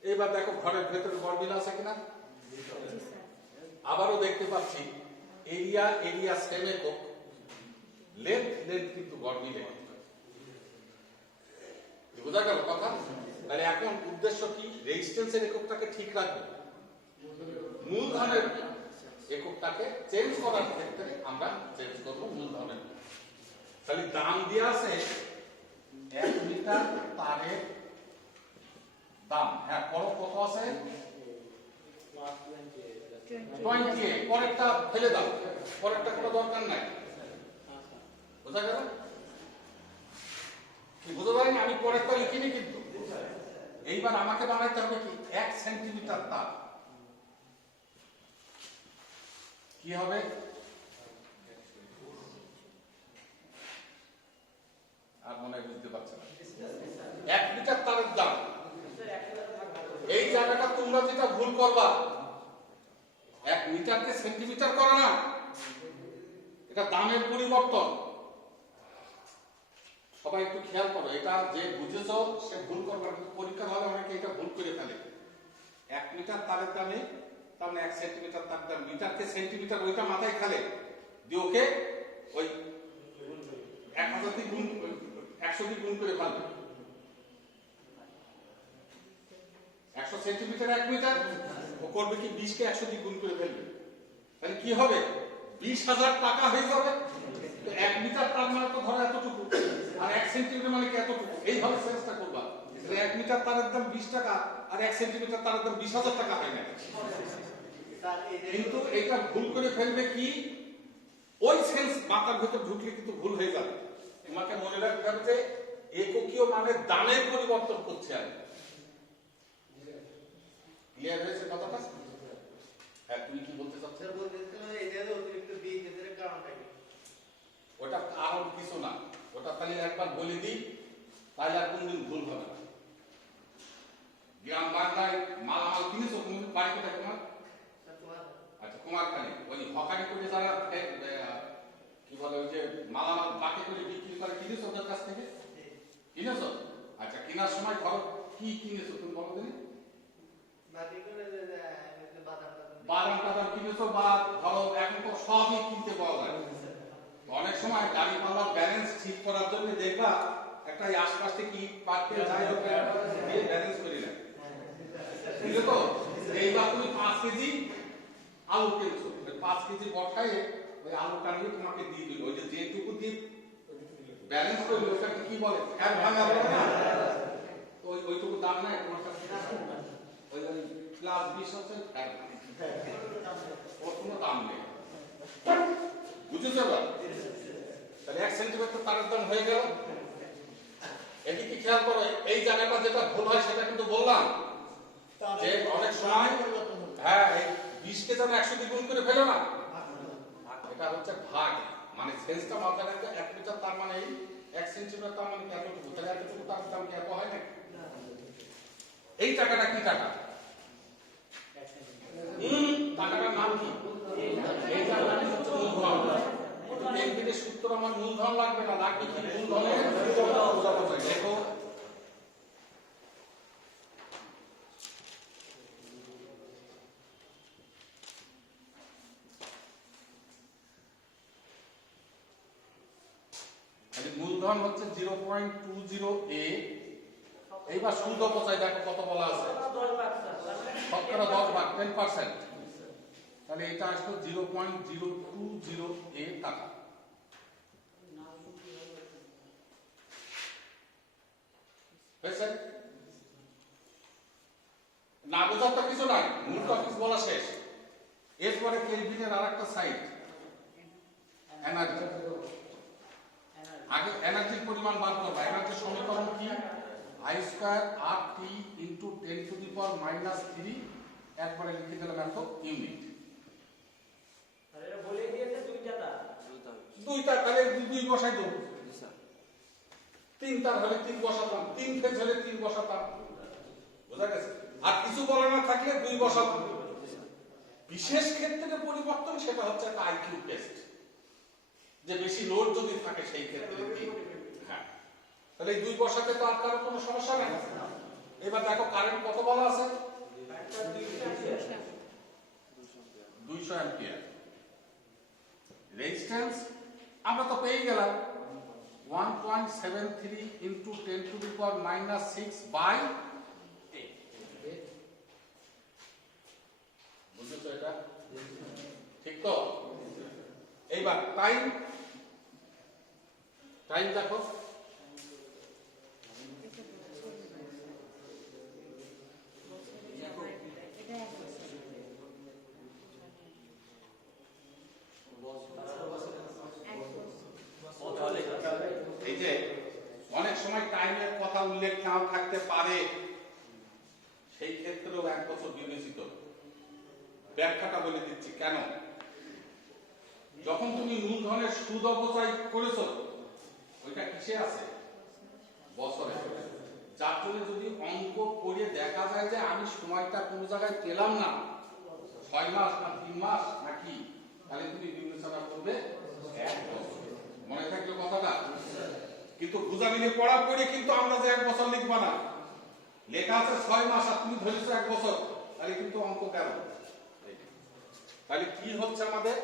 এইবার দেখো ঘরের ভেতরে গড়মিল আছে কিনা। আবারও দেখতে পাচ্ছি এরিয়া সেম একক, লেন্থ কিন্তু গড়মিলে। বোঝা গেল কথা? তাহলে এখন উদ্দেশ্য কি? রেজিস্ট্যান্সের এককটাকে ঠিক রাখবো, মূলধনের এককটাকে চেঞ্জ করার ক্ষেত্রে আমরা চেঞ্জ করবো মূলধনের। তাহলে দাম দিয়ে আছে 1 মিটার তারের দাম, হ্যাঁ কত আছে? 28। পরেরটা ফেলে দাও, পরেরটা কোনো দরকার নাই। বোঝা গেল কি বুঝতে পারিনি? আমি পরেরটা লিখিনি কিন্তু। এইবার আমাকে বানাইতে হবে কি 1 সেন্টিমিটার তার। কি হবে? আর মনে হয় বুঝতে পারছে না। 1 মিটার তারের দাম, এই জায়গাটা তোমরা যেটা ভুল করবা, 1 মিটারকে সেন্টিমিটার করে না, এটা দামের পরিবর্তন। সবাই একটু খেয়াল করো, এটা যে বুঝেছ সে ভুল করবে না, পরীক্ষার হলে অনেকে এটা ভুল করে ফেলে। 1 মিটার তারের দামে তার মানে 1 সেন্টিমিটার তার দাম, মিটারকে সেন্টিমিটার ওইটা মাথায় খেলে দিয়ে ওকে ওই 1000 দিয়ে গুণ 100 দিয়ে গুণ করে ফেলবে। 100 সেন্টিমিটার 1 মিটার, ও করবে কি 20 কে 100 দিয়ে গুণ করে ফেলবে, তাহলে কি হবে 20,000 টাকা হয়ে যাবে। তো 1 মিটার তার মানে তো ধরো এতটুকু, আর 1 সেন্টিমিটার মানে কি এতটুকু, এইভাবে চেষ্টা করবা। 1 মিটার তারের দাম 20 টাকা আর 1 সেন্টিমিটার তারের দাম 20,000 টাকা হয় না। কিন্তু এটা ভুল করে ফেলবে কি, ওই সেন্স মাথার ভেতর ঢুকলে কিন্তু ভুল হয়ে যাবে। তোমাকে মনে রাখতে হবে যে এককীয় মানে দানের পরিবর্তন করছে আমি। ক্লিয়ার হয়েছে কথাটা? হ্যাঁ, তুমি কি বলতে চাচ্ছ? ওটা কারণ কিছু না, ওটা তাহলে একবার বলে দিই, তাহলে আর কোনদিন ভুল হবে না। গ্রাম বাংলায় মালামাল কিনেছো তুমি, বাড়ি কোথায় তোমার? আচ্ছা, কুমারখালী। ওই হকারি করে যারা কি বলে ওই যে মালামাল বাকি করে বিক্রি করে, কিনেছো ওদের কাছ থেকে? কিনেছো? আচ্ছা, কেনার সময় ধরো কি কিনেছো তুমি বলো দিন? বাদাম টাদাম কিনেছো, বা ধরো এখন তো সবই কিনতে পাওয়া যায়। অনেক সময় গাড়ি পাল্লার ব্যালেন্স ঠিক করার জন্য দেখবা একটা আশপাশ থেকে ইট পাটকে যায় দিয়ে ব্যালেন্স করে নেয়, বুঝলে তো? এইবার তুমি 5 কেজি আলু কিনছো, 5 কেজি বঠায় ওই আলুটা নিয়ে তোমাকে দিয়ে দিল, ওই যে যেটুকু দিয়ে ব্যালেন্স করলো ওটাকে কি বলে, ফ্যাট ভাঙা বলে না? ওইটুকু দাম নাই তোমার কাছে, ওই প্লাস 20 হচ্ছে ফ্যাট ভাঙা, ওর কোনো দাম নেই। বুঝেছো? তাহলে 1 সেন্টিমিটার তারের দাম হয়ে গেল। এদিকে খেয়াল করো, এই জায়গাটা যেটা ভুল হয় সেটা কিন্তু বললাম যে অনেক সময় হ্যাঁ এই 20 কে যেন 100 দিয়ে গুণ করে ফেলো না, এটা হচ্ছে ভাগ, মানে সেন্সটা মাথায় রাখতে 1 মিটার তার মানে 1 সেন্টিমিটার তার মানে এতটুকু, তাহলে এতটুকু তার দাম কি এত হয় না? এই টাকাটা কি টাকা? টাকাটার নাম কি? এই টাকাটা হচ্ছে মূলধন। এর সূত্র আমার মূলধন লাগবে না, লাগবে কি মূলধনের দেখো। মূলধন হচ্ছে 0.20A। এইবার সুদ অপচয় দেখো কত বলা আছে, শতকরা 10 10%, তাহলে এটা আসলো 0.020A টাকা। হয়েছে? না বোঝার তো কিছু নাই, মূল টপিক বলা শেষ। এরপরে কেলভিনের আরেকটা সাইড, এনার্জি। আগে এনার্জির পরিমাণ বার করব। এনার্জির সমীকরণ কি? I স্কয়ার RT ইনটু 10⁻³ একবারে লিখে দিলাম এত ইউনিট। আরে বলে দিয়েছে দুইটা তাহলে 2 বসাই দেব। 3 তার হলে 3 বসাতাম, 3 ফেজ হলে 3 বসাতাম, বুঝা গেছে? আর কিছু বলা না থাকলে 2 বসাতাম। বিশেষ ক্ষেত্রে পরিবর্তন সেটা হচ্ছে একটা আইকিউ টেস্ট, যে বেশি লোড যদি থাকে সেই ক্ষেত্রে কি। হ্যাঁ, তাহলে এই 2 বসাতে তো আর কারো কোনো সমস্যা নেই। এবার দেখো কারেন্ট কত বলা আছে? 200 অ্যাম্পিয়ার। রেজিস্ট্যান্স আমরা তো পেয়ে গেলাম 1.73 ইনটু 10⁻⁻6/8। বুঝছো এটা? ঠিক তো? এইবার টাইম দেখো, তাহলে সময় টাইমের কথা উল্লেখ নাও থাকতে পারে, সেই ক্ষেত্রেও 1 বছর বিবেচিত। ব্যাখ্যাটা বলে দিচ্ছি কেন। যখন তুমি মূলধনের সুদ অপচয় করেছো, ওইটা কিসে আছে? বছরে। যার জন্য যদি অঙ্ক করে দেখা যায় যে আমি সময়টা কোনো জায়গায় পেলাম না, 6 মাস না 3 মাস নাকি, তাহলে তুমি বিবেচনা করবে 1 বছর। মনে থাকলো কথাটা? কিন্তু বুঝাবিনে পড়া পড়ে কিন্তু আমরা যে 1 বছর লিখবা না, লেখা আছে 6 মাস আর তুমি ধরেছো 1 বছর, তাহলে কিন্তু অঙ্ক গেল। তাহলে কি হচ্ছে আমাদের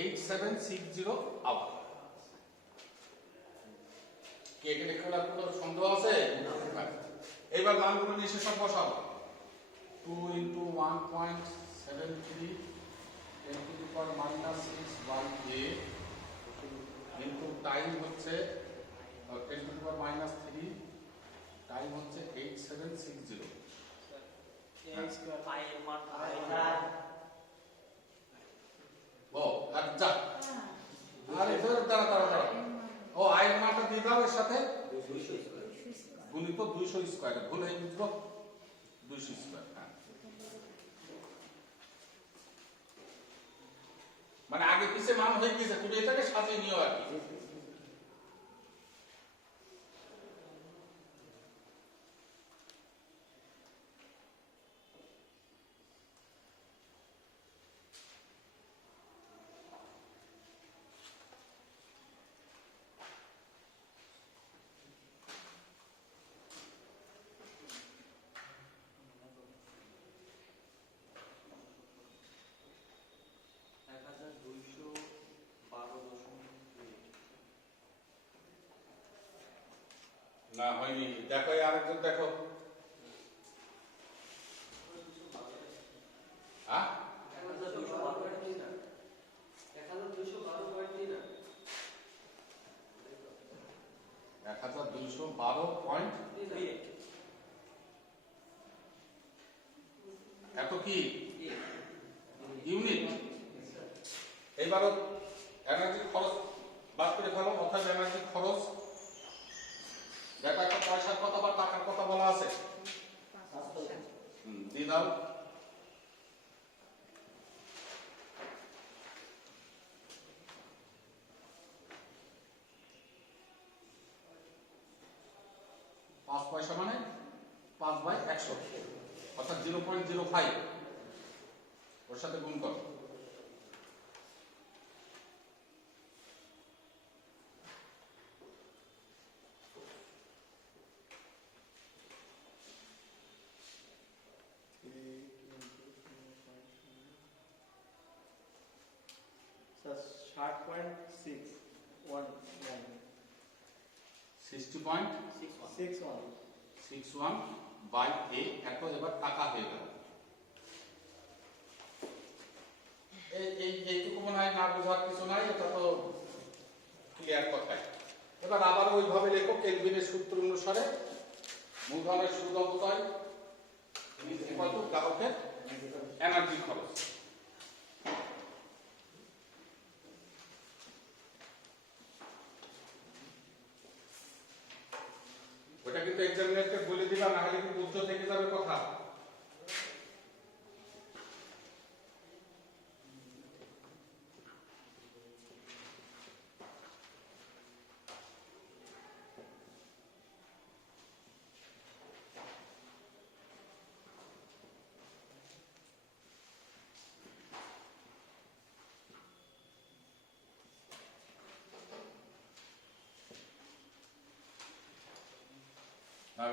8760 আবার। কি এখানে কোনো সন্দেহ আছে? এবার মানগুলো নিচে সব বসাবো। 2 × 1.73 10⁻⁶ কিন্তু টাইম হচ্ছে 10⁻³ টাইম হচ্ছে 8760। ও আচ্ছা, আরে দাঁড়া ও আয়ের মানটা দিয়ে দাও, এর সাথে গুণিত 200 স্কয়ার। ভুল হয়ে বুঝবো 200 স্কয়ার। হ্যাঁ, মানে আগে পিছে মান হয়ে গেছে, তুমি এটাকে সাজিয়ে নিও আর কি। না হয়নি, দেখো আরেকজন দেখো। হ্যাঁ 1212.3 এত কি ইউনিট। এইবারও এনার্জি খরচ বাদ করে ফেলো, অর্থাৎ এনার্জি খরচ। দেখো একটা পয়সার কথা বা টাকার কথা বলা আছে, দিয়ে দাও। পাঁচ পয়সা মানে 5/100, অর্থাৎ 0.05, ওর সাথে গুণ করো। স্যার 60.619 60.61/a এত। এবার টাকা হয়ে গেল। এইটুকু মনে হয় না বোঝার কিছু নাই, এটা তো ক্লিয়ার কথাই। এবার আবার ওইভাবে লেখো, কেলভিনের সূত্র অনুসারে মূলধনের সুদ অপচয় গ্রাহকের এনার্জি খরচ। ওটা কিন্তু এক্সামিনারকে বলে দিবা, না হলে কিন্তু উচ্চ থেকে যাবে কথা।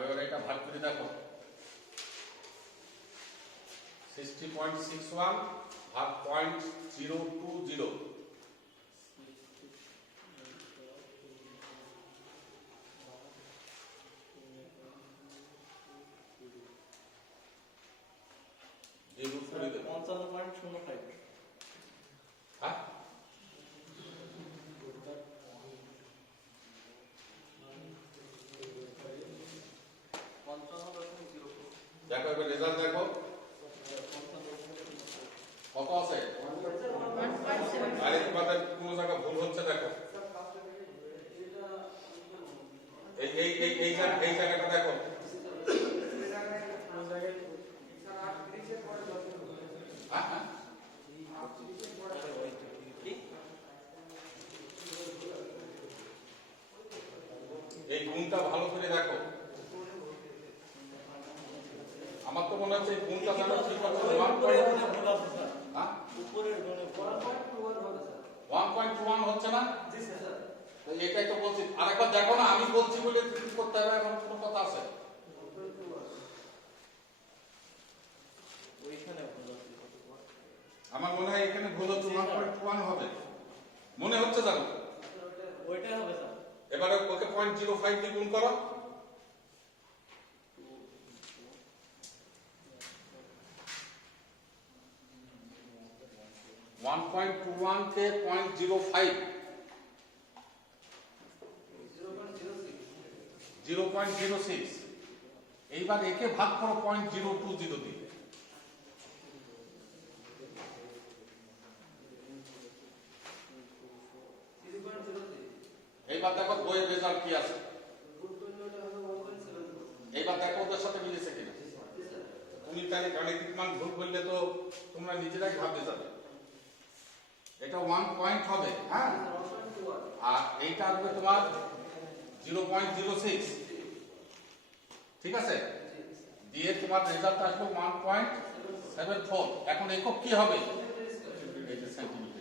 এবার এটা ভাগ করে দেখো, 60.61 ভাগ 0.020, যে রূপ করে দেবো। 55.05 হ্যাঁ দেখো, এবার রেজাল্ট দেখো কত আছে। আরে তোমাদের কোন জায়গা ভুল হচ্ছে দেখো, এই গুণটা ভালো করে দেখো। আমার তো মনে হচ্ছে এই গুণটা যেন ঠিক আছে। হ্যাঁ? 1.1 হচ্ছে না? তো এটাই তো বলছি। আরেকবার দেখো না, আমি বলছি বলে ঠিক করতে হবে এমন কোনো কথা আছে? আমার মনে হয় এখানে ভুল হচ্ছে, 1.1 হবে মনে হচ্ছে জানো। এবারে ওকে 0.05 দিয়ে গুণ করো। ওয়ান পয়েন্ট টু ওয়ান কে 0.05 0.06। এইবার একে ভাগ করো 0.020 দিয়ে। এইবার দেখো বইয়ের রেজাল্ট কি আছে। এইবার দেখো ওদের সাথে মিলেছে কিনা। তুমি তাহলে গাণিতিক মান ভুল করলে তো তোমরা নিজেরাই ভাবতে যাবে। এটা 1 পয়েন্ট হবে, হ্যাঁ, আর এইটা আসবে তোমার 0.06, ঠিক আছে, দিয়ে তোমার রেজাল্ট আসবে 1.74। এখন একক কি হবে? এই যে সেন্টিমিটার।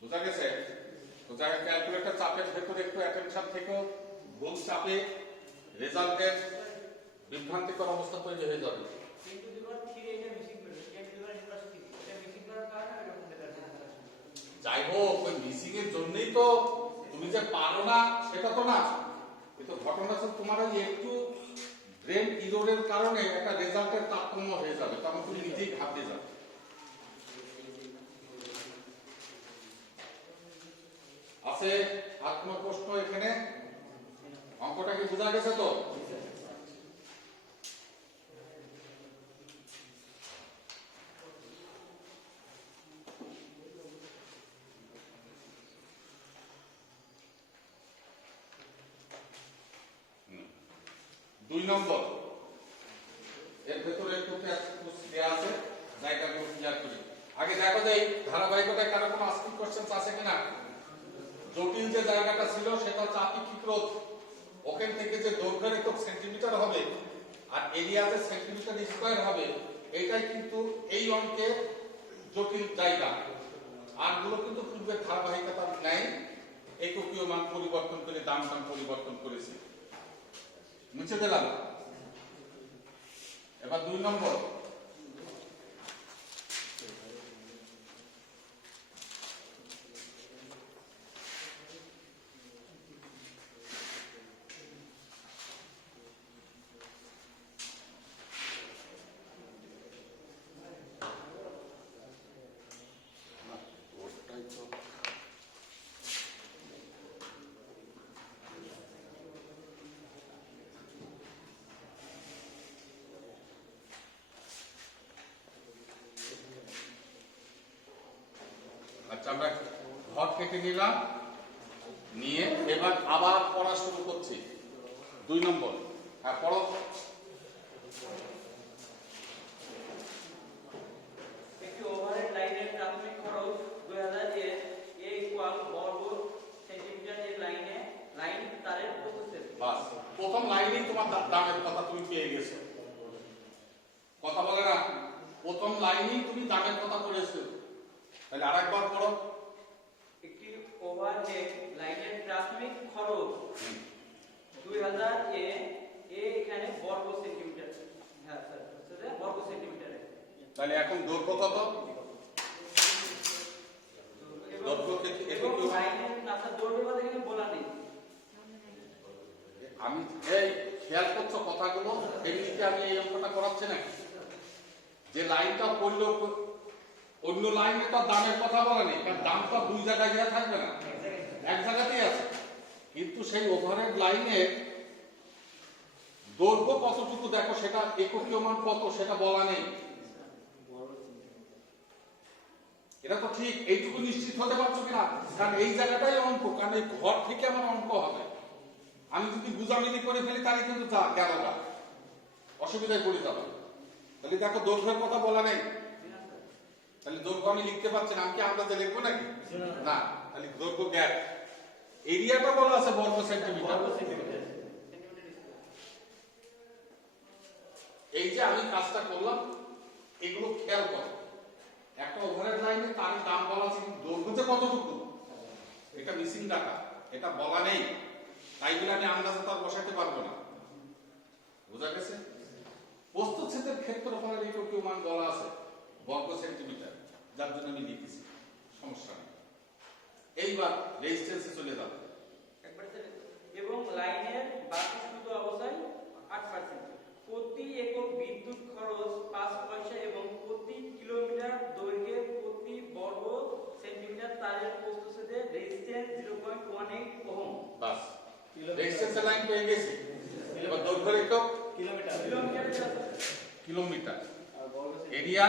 বুঝা গেছে? তো যারা ক্যালকুলেটর চাপের ভেতরে একটু অ্যাটেনশন থেকেও ভুল চাপে রেজাল্টের বিভ্রান্তিকর অবস্থা তৈরি হয়ে যাবে। যাই হোক, ওই মিসিং এর জন্যই তো তুমি যে পারো না সেটা তো না, কিন্তু ঘটনা হচ্ছে তোমার ওই একটু ব্রেন ইরোরের কারণে একটা রেজাল্টের তারতম্য হয়ে যাবে, তখন তুমি নিজেই ঘাবড়ে যাবে। আছে আর কোনো প্রশ্ন এখানে? অঙ্কটা কি বোঝা গেছে তো? দুই নম্বর, এর ভেতরে একটু দেওয়া আছে, জায়গাগুলো ক্লিয়ার করি। আগে দেখো যে এই ধারাবাহিকতায় কারো কোনো আস্কিং কোশ্চেন আছে কিনা। জটিল যে জায়গাটা ছিল সেটা হচ্ছে আপেক্ষিক রোধ। ওখান থেকে যে দৈর্ঘ্যের একক সেন্টিমিটার হবে আর এরিয়াতে সেন্টিমিটার স্কয়ার হবে, এটাই কিন্তু এই অঙ্কের জটিল জায়গা। আরগুলো কিন্তু পূর্বের ধারাবাহিকতা নেই, এককীয় মান পরিবর্তন করে দাম পরিবর্তন করেছে। মুছে দিলাম। এবার দুই নম্বর, আচ্ছা আমরা ঘর কেটে নিলাম, নিয়ে এবার আবার পড়া শুরু করছি। দুই নম্বর, হ্যাঁ পড়ো। একটি ওভারহেড লাইনের প্রাথমিক খরচ 2000 এ ইকুয়াল বর্গ সেন্টিমিটার এর লাইন তারের প্রস্থের। বাস, প্রথম লাইনেই তোমার দামের কথা তুমি পেয়ে গেছো। কথা বলে না, প্রথম লাইনেই তুমি দামের কথা বলেছো। তাহলে আরেকবার পড়ো। একটি ওভারহেড লাইনের প্রাথমিক খরচ 2000 এখানে বর্গ সেন্টিমিটার। হ্যাঁ স্যার, সেটা বর্গ সেন্টিমিটারে। তাহলে এখন দৈর্ঘ্য কত? আমি এই খেয়াল করছো কথাগুলো, এমনিতে আমি এই অঙ্কটা করাচ্ছি নাকি? যে লাইনটা পড়লো অন্য লাইনে তো দামের কথা বলা নেই, কারণ দাম তো দুই জায়গায় দেওয়া থাকবে না, এক জায়গাতেই আছে। কিন্তু সেই ওভারহেড লাইনের দৈর্ঘ্য কতটুকু দেখো, সেটা এককীয় মান কত সেটা বলা নেই। এটা তো ঠিক, এইটুকু নিশ্চিত হতে পারছো কিনা? কারণ এই জায়গাটাই অঙ্ক, কারণ এই ঘর থেকে আমার অঙ্ক হবে। আমি যদি বুঝামিলি করে ফেলি তাহলে কিন্তু গেল না, অসুবিধায় পড়ে যাবে। তাহলে দেখো দৈর্ঘ্যের কথা বলা নেই। তাহলে দৈর্ঘ্য আমি লিখতে পারছি না, আমি কি আন্দাজে লিখবো নাকি? না, তাহলে দৈর্ঘ্য গ্যাপ। এরিয়াটা বলা আছে বর্গ সেন্টিমিটার। এই যে আমি কাজটা করলাম, এগুলো খেয়াল করো। একটা ওভারহেড লাইনে তার দাম বলা আছে, দৈর্ঘ্য যে কতটুকু এটা মিসিং ডাটা, এটা বলা নেই, তাই বলে আমি আন্দাজে তার বসাতে পারবো না। বোঝা গেছে? প্রস্থচ্ছেদের ক্ষেত্রফলের এককীয় মান বলা আছে বর্গ সেন্টিমিটার, যার জন্য আমি লিখেছি, সমস্যা নেই। এইবার রেজিস্ট্যান্সে চলে যাবে। এবং লাইনের বাকি সুদ অবস্থায় 8%। প্রতি একক বিদ্যুৎ খরচ 5 পয়সা এবং প্রতি কিলোমিটার দৈর্ঘ্যে প্রতি বর্গ সেন্টিমিটার তারের প্রস্থচ্ছেদে রেজিস্ট্যান্স 0.18 ওহম। বাস, রেজিস্ট্যান্সের লাইন পেয়ে গেছি। এবার দৈর্ঘ্যের একক কিলোমিটার, এরিয়া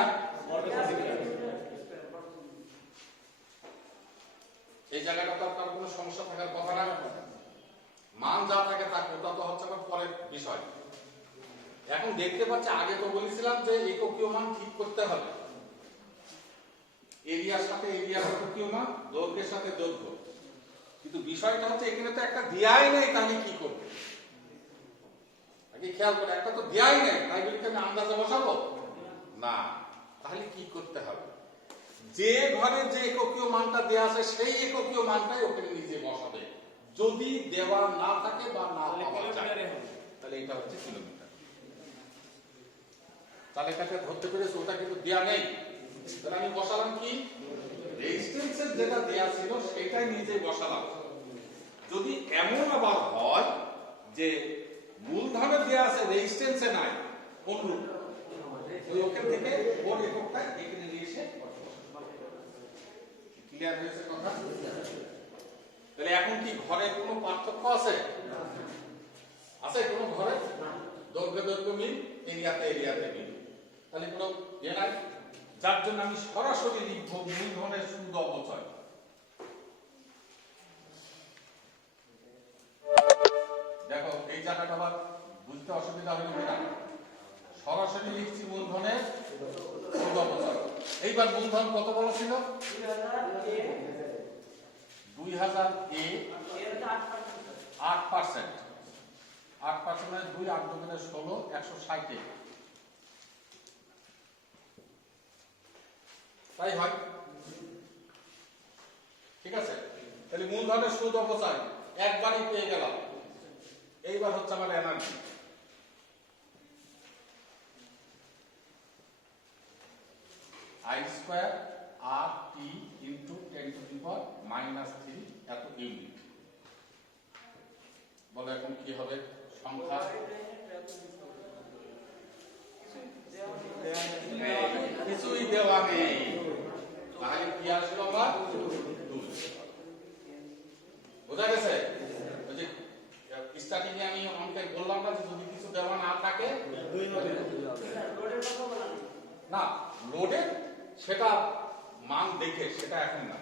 এই জায়গাটা তো আপনার কোনো সমস্যা থাকার কথা না। মান যা থাকে তা ওটা তো হচ্ছে আমার পরের বিষয়। এখন দেখতে পাচ্ছি, আগে তো বলেছিলাম যে এককীয় মান ঠিক করতে হবে, এরিয়ার সাথে এরিয়ার এককীয় মান, দৈর্ঘ্যের সাথে দৈর্ঘ্য। কিন্তু বিষয়টা হচ্ছে এখানে তো একটা দেয়াই নেই, তাহলে কি করবে? আগে খেয়াল করে, একটা তো দেয়াই নেই, তাই বলে আমি আন্দাজে বসাবো না। তাহলে কি করতে হবে? যে ঘরে যে এককীয় মানটা দেয়া আছে সেই এককীয় মানটাই ওখানে নিজে বসাবে। যদি দেওয়া না থাকে বা না পাওয়া যায়, তাহলে এটা হচ্ছে কিলোমিটার। তাহলে এটাকে ধরতে পেরেছি, ওটা কিন্তু দেয়া নেই। তাহলে আমি বসালাম কি, রেজিস্ট্যান্সের যেটা দেয়া ছিল সেটাই নিজে বসালাম। যদি এমন আবার হয় যে মূলধনে দেয়া আছে, রেজিস্ট্যান্সে নাই, অনুরূপ, ওই ওখান থেকে ওর এককটা এখানে নিয়ে এসে ক্লিয়ার হয়েছে কথা? তাহলে এখন কি ঘরে কোনো পার্থক্য আছে? আছে কোনো ঘরে? দৈর্ঘ্য মিল, এরিয়াতে মিল, তাহলে কোনো ইয়ে নাই। যার জন্য আমি সরাসরি লিখবো মূলধনের সুদ অপচয়। দেখো এই জায়গাটা আবার বুঝতে অসুবিধা হলো কিনা, সরাসরি লিখছি মূলধনের সুদ অপচয়। এইবার মূলধন কত বলা ছিল? 2000 এ 8%। 8% মানে 2 8 দুগুণে 16, 160 এ তাই হয়। ঠিক আছে, তাহলে মূলধনের সুদ অপচয় একবারই পেয়ে গেলাম। এইবার হচ্ছে আমার এনার্জি। I² RT into 10⁻³ এত ইউনিট। বলো এখন কি হবে সংখ্যা? কিছুই দেওয়া নেই, তাহলে কি আসলো আমার? 2। বোঝা গেছে? ওই যে স্টার্টিং এ আমি অঙ্কে বললাম না যে যদি কিছু দেওয়া না থাকে, না লোডের সেটা মান দেখে সেটা এখন না।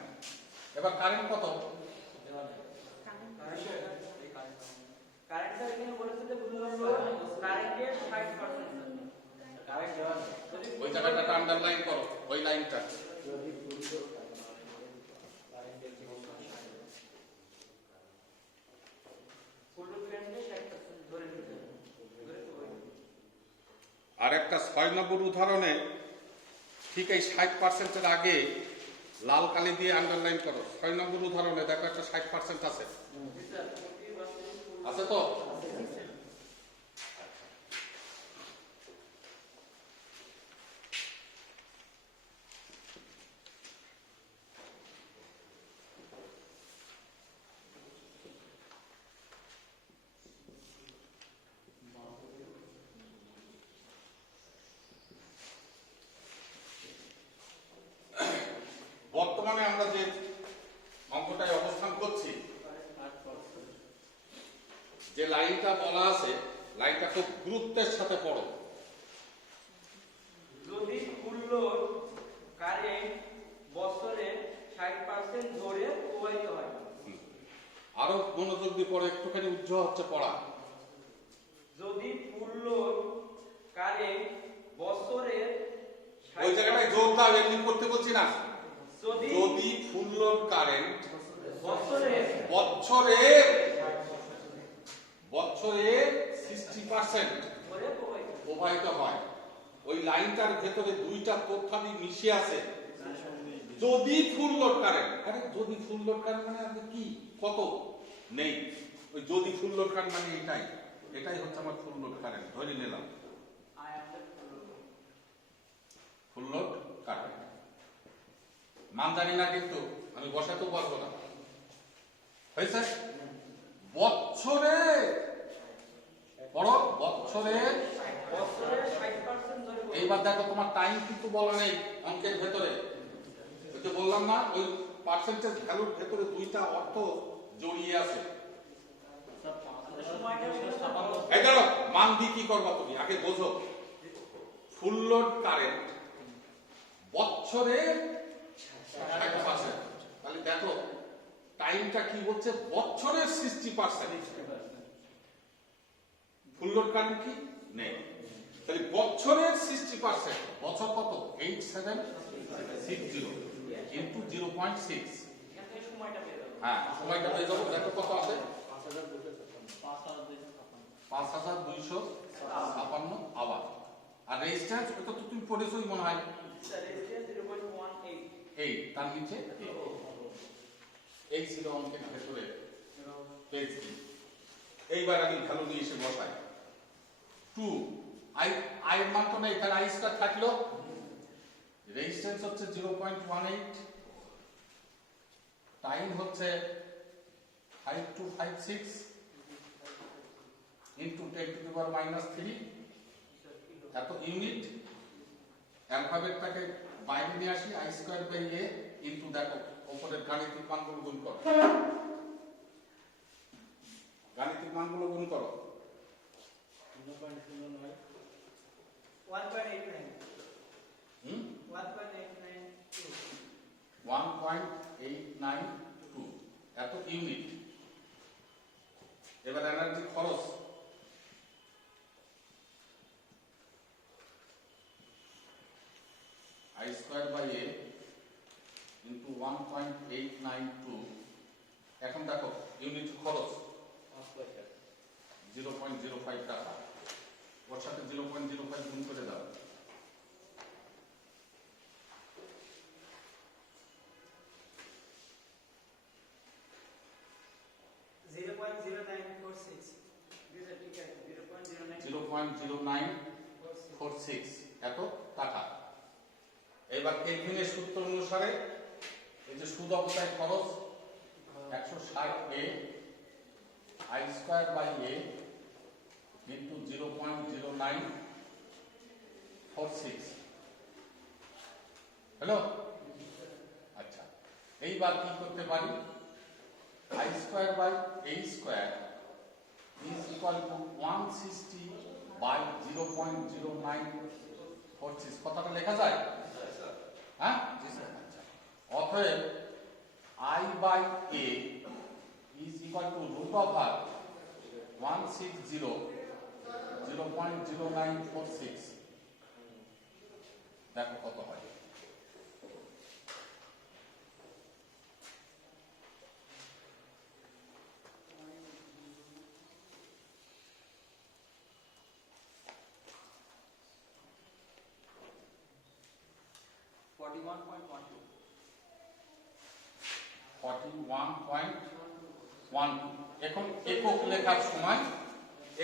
এবার কারেন্ট কত? কারেন্টটা এখানে বলেছে যে কারেন্টের 60%। কারেন্ট দেওয়া আছে, ওই জায়গাটা আন্ডারলাইন করো, ওই লাইনটা। আর একটা 6 নম্বর উদাহরণে ঠিক এই 60% আগে লাল কালি দিয়ে আন্ডারলাইন করো। 6 নম্বর উদাহরণে দেখো একটা 60% আছে, আছে তো? বর্তমানে আমরা যে অঙ্কটায় অবস্থান করছি, যে লাইনটা বলা আছে, লাইনটা খুব গুরুত্বের সাথে পড়ো। যদি ফুল লোড কারেন্ট বছরে 60% ধরে প্রবাহিত হয়। আরো মনোযোগ দিয়ে পড়ো, একটুখানি উজ্জ্বল হচ্ছে পড়া। যদি ফুল লোড কারেন্ট বছরে ওই জায়গাটায় জোর দাও, এমনি করতে বলছি বলেছি না, যদি যদি ফুল লোড কারেন্ট বছরে বছরের 60% করে প্রবাহিত প্রবাহিত হয়, ওই লাইনটার ভেতরে দুইটা তথ্যাদি মিশে আছে, যদি ফুল লোড কারেন্ট। আরে যদি ফুল লোড কারেন্ট মানে আপনি কি কত নেই, ওই যদি ফুল লোড কারেন্ট মানে এটাই হচ্ছে আমার ফুল লোড কারেন্ট ধরে নিলাম, ফুল লোড কারেন্ট মান জানি না, কিন্তু আমি বসাতেও পারবো না, হয়েছে? বছরে বড় বছরে বছরে 60% ধরে এইবার দেখো তোমার টাইম কিন্তু বলা নেই অঙ্কের ভেতরে, ওই যে বললাম না ওই পার্সেন্টেজ ভ্যালুর ভেতরে দুইটা অর্থ জড়িয়ে আছে। এই দেখো মান দিয়ে কি করবা তুমি আগে বোঝো। ফুল লোড কারেন্ট বছরে 60%, তাহলে দেখো টাইমটা কি বলছে, বছরের 60%। ফুল লোড কারেন্ট কি নেই, তাহলে বছরের 60%, বছর কত 8760 ইনটু 0.6, এখান থেকে সময়টা পেয়ে যাবে। হ্যাঁ সময়টা পেয়ে যাবো। দেখো কত আছে, 5256 আবার। আর রেজিস্ট্যান্স এটা তো তুমি পড়েছোই মনে হয়, স্যার রেজিস্ট্যান্স 0.18 এই তার নিচে এই ছিল অঙ্কের ভেতরে পেজ। এইবার আমি ভ্যালু নিয়ে এসে বসাই 2 আই এর মান তো নেই, তাহলে আই স্কয়ার থাকলো, রেজিস্ট্যান্স হচ্ছে 0.18, টাইম হচ্ছে 5256 ইনটু 10 টু দি পাওয়ার -3, এত ইউনিট। অ্যালফাবেটটাকে বাইরে নিয়ে আসি, I square by A into, দেখো উপরের গাণিতিক মানগুলো গুণ করো, গাণিতিক মানগুলো গুণ করো, 0.09 1.89 হুম 1.892 1.892 এত ইউনিট। এবার এনার্জি খরচ, I square by A into 1.892। এখন দেখো ইউনিট খরচ 0.05 টাকা, ওর সাথে 0.05 গুণ করে দাও, ঠিক আছে 0.0946 এত টাকা। এবার কেলভিনের সূত্র অনুসারে এই যে সুদ অবস্থায় খরচ 160 এ I square by A into 0.0946, hello? আচ্ছা, এইবার কি করতে পারি, I square by A square is equal to 160 by 0.0946, কথাটা লেখা যায়? হ্যাঁ, অতএব I by A is equal to root over 160 0.0946, দেখো কত হয়। এখন একক লেখার সময়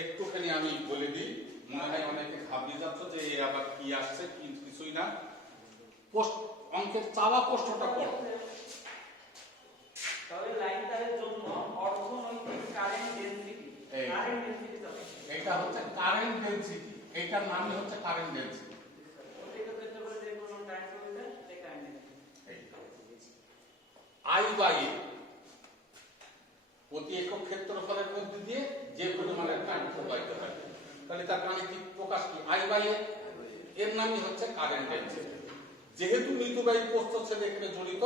একটুখানি আমি বলে দিই, মনে হয় অনেকে ঘাবড়ে যাচ্ছ যে এ আবার কি আসছে, কিছুই না। অঙ্কের চাওয়া প্রশ্নটা পড়ো। তবে লাইন তারের জন্য অর্থনৈতিক কারেন্ট ডেনসিটি, এটা হচ্ছে কারেন্ট ডেনসিটি, এটার নামই হচ্ছে কারেন্ট ডেনসিটি। প্রত্যেকটা ক্ষেত্রে বলে যে কোনো টাইম করবে সেই কারেন্ট ডেনসিটি। আই বাই এ প্রতি একক ক্ষেত্রফলের মধ্যে দিয়ে যে পরিমাণের কারেন্ট প্রবাহিত হয়, তাহলে তার গাণিতিক প্রকাশ কি, আই বাই এ, এর নামই হচ্ছে কারেন্ট ডেনসিটি। যেহেতু মিতব্যয়ী প্রস্থচ্ছেদ এখানে জড়িত,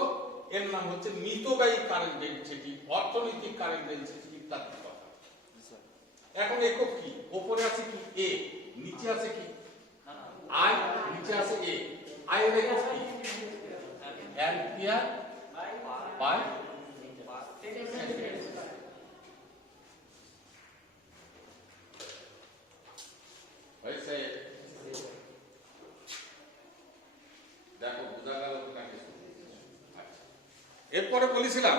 এর নাম হচ্ছে মিতব্যয়ী কারেন্ট ডেনসিটি, অর্থনৈতিক কারেন্ট ডেনসিটি ইত্যাদি কথা। এখন একক কি, উপরে আছে কি এ, নিচে আছে কি আই, নিচে আছে এ, আই এর একক কি বাই হয়েছে। দেখো বোঝা গেল নাকি? আচ্ছা। এরপরে বলেছিলাম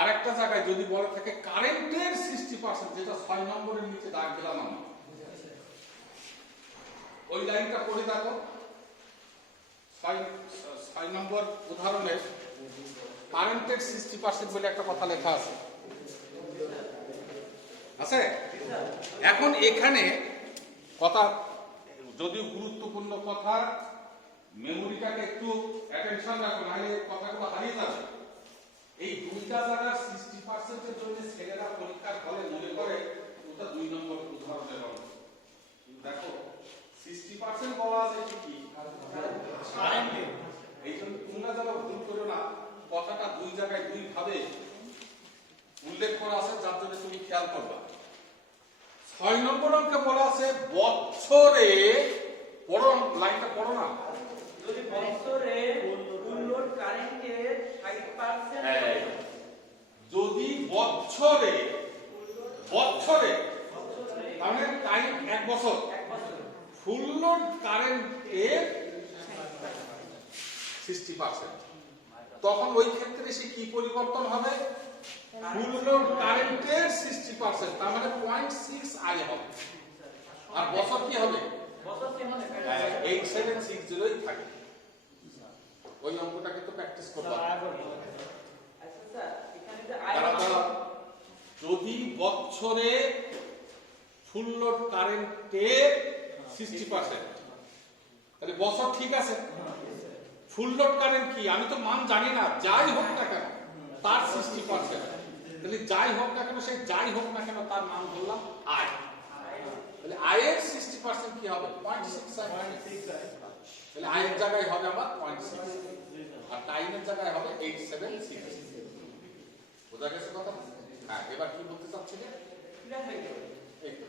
আরেকটা জায়গায় যদি বলে থাকে কারেন্টের 60%, যেটা 6 নম্বরের নিচে দাগ দিলাম আমি, ওই লাইনটা পড়ে দেখো। 6 নম্বর উদাহরণের কারেন্টের 60% বলে একটা কথা লেখা আছে, আছে? এখন এখানে কথা যদিও গুরুত্বপূর্ণ কথা, মেমোরিটাকে একটু অ্যাটেনশন রাখো, নাহলে কথাগুলো হারিয়ে যাবে। এই দুইটা জায়গার 60%-এর জন্য ছেলেরা পরীক্ষার হলে মনে করে ওটা 2 নম্বর উদাহরণের অংশ। দেখো 60% বলা আছে কি কারেন্টে, এই জন্য তোমরা যারা ভুল করো না, কথাটা দুই জায়গায় দুই ভাবে উল্লেখ করা আছে, যার জন্য তুমি খেয়াল করবা। 6 নম্বর অঙ্কে বলা আছে বছরে, পড়ো লাইনটা পড়ো না, যদি বছরে ফুল লোড কারেন্টের 60% যদি বছরে মানে টাইম 1 বছর, ফুল লোড কারেন্টের 60%, তখন ওই ক্ষেত্রে সে কি পরিবর্তন হবে? ফুল লোড কারেন্টের 60%, তার মানে 0.6 আই হবে। আর বছর কি হবে? বছর কি হবে? 8760 থাকে। ওই অঙ্কটাকে তো প্র্যাকটিস করতে হবে। আচ্ছা স্যার, এখানে যে আই যদি বছরে ফুল লোড কারেন্টের 60%, তাহলে বছর ঠিক আছে। ফুল লোড কারেন্ট কি আমি তো মান জানি না, যাই হোক না কেন তার 60%, তাহলে যাই হোক না কেন, সেই যাই হোক না কেন তার নাম ধরলাম আয়। তাহলে আয়ের 60% কি হবে? 0.6। তাহলে আয়ের জায়গায় হবে আমার 0.6, আর টাইমের জায়গায় হবে 876। বোঝা গেছে কথা? হ্যাঁ, এবার কি বলতে চাচ্ছিলেন? এই তো।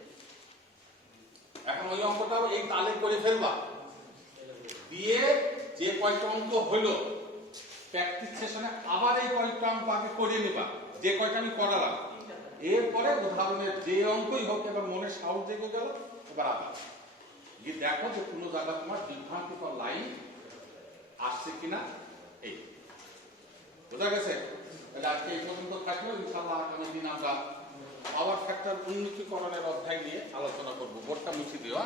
এখন ওই অঙ্কটাও এই তালে করে ফেলবা, দিয়ে যে কয়টা অঙ্ক হলো প্র্যাকটিস সেশনে আবার এই কয়টা অঙ্ক আগে করে নেবা, যে কয়টা আমি করালাম। এরপরে উদাহরণের যে অঙ্কই হোক, এবার মনে সাহস জেগে গেল, এবার আবার গিয়ে দেখো যে কোনো জায়গা তোমার বিভ্রান্তিকর লাইন আসছে কিনা। এই বোঝা গেছে? তাহলে আজকে এই পর্যন্ত থাকলো। ইনশাআল্লাহ আগামী দিন আমরা পাওয়ার ফ্যাক্টর উন্নতিকরণের অধ্যায় নিয়ে আলোচনা করবো। বোর্ডটা মুছে দিও।